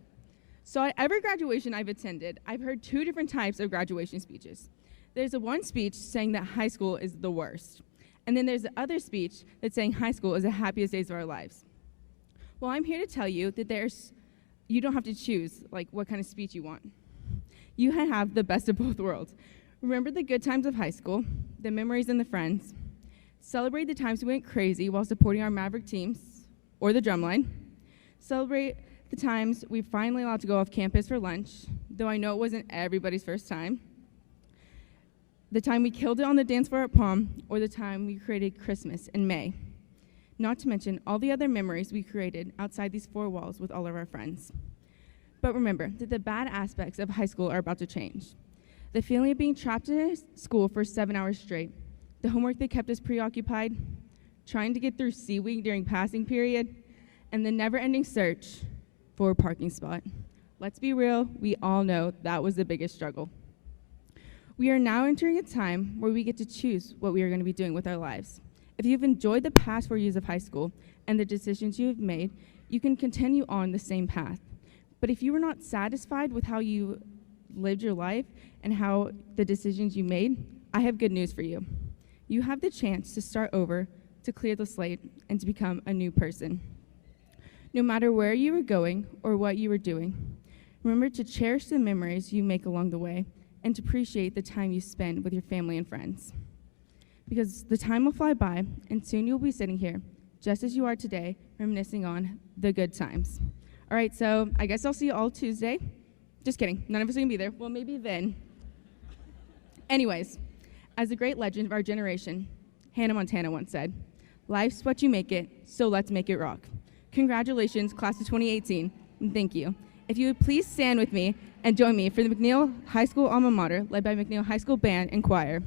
So at every graduation I've attended, I've heard two different types of graduation speeches. There's one speech saying that high school is the worst. And then there's the other speech that's saying high school is the happiest days of our lives. Well, I'm here to tell you that you don't have to choose what kind of speech you want. You have the best of both worlds. Remember the good times of high school, the memories and the friends. Celebrate the times we went crazy while supporting our Maverick teams or the drumline. Celebrate the times we finally allowed to go off campus for lunch, though I know it wasn't everybody's first time. The time we killed it on the dance floor at prom, or the time we created Christmas in May. Not to mention all the other memories we created outside these four walls with all of our friends. But remember that the bad aspects of high school are about to change. The feeling of being trapped in a school for 7 hours straight, the homework that kept us preoccupied, trying to get through C Week during passing period, and the never-ending search for a parking spot. Let's be real, we all know that was the biggest struggle. We are now entering a time where we get to choose what we are going to be doing with our lives. If you've enjoyed the past 4 years of high school and the decisions you have made, you can continue on the same path. But if you are not satisfied with how you lived your life and how the decisions you made, I have good news for you. You have the chance to start over, to clear the slate, and to become a new person. No matter where you were going or what you were doing, remember to cherish the memories you make along the way and to appreciate the time you spend with your family and friends. Because the time will fly by, and soon you'll be sitting here, just as you are today, reminiscing on the good times. All right, so I guess I'll see you all Tuesday. Just kidding, none of us are gonna be there. Well, maybe then. Anyways, as a great legend of our generation, Hannah Montana once said, "Life's what you make it, so let's make it rock." Congratulations, class of 2018, and thank you. If you would please stand with me and join me for the McNeil High School alma mater, led by McNeil High School Band and Choir.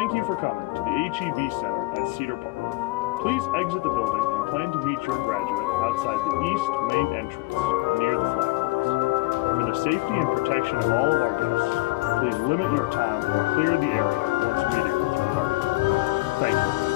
thank you for coming to the HEB Center at Cedar Park. Please exit the building and plan to meet your graduate outside the east main entrance near the flagpoles. For the safety and protection of all of our guests, please limit your time or clear the area once meeting with your party. Thank you.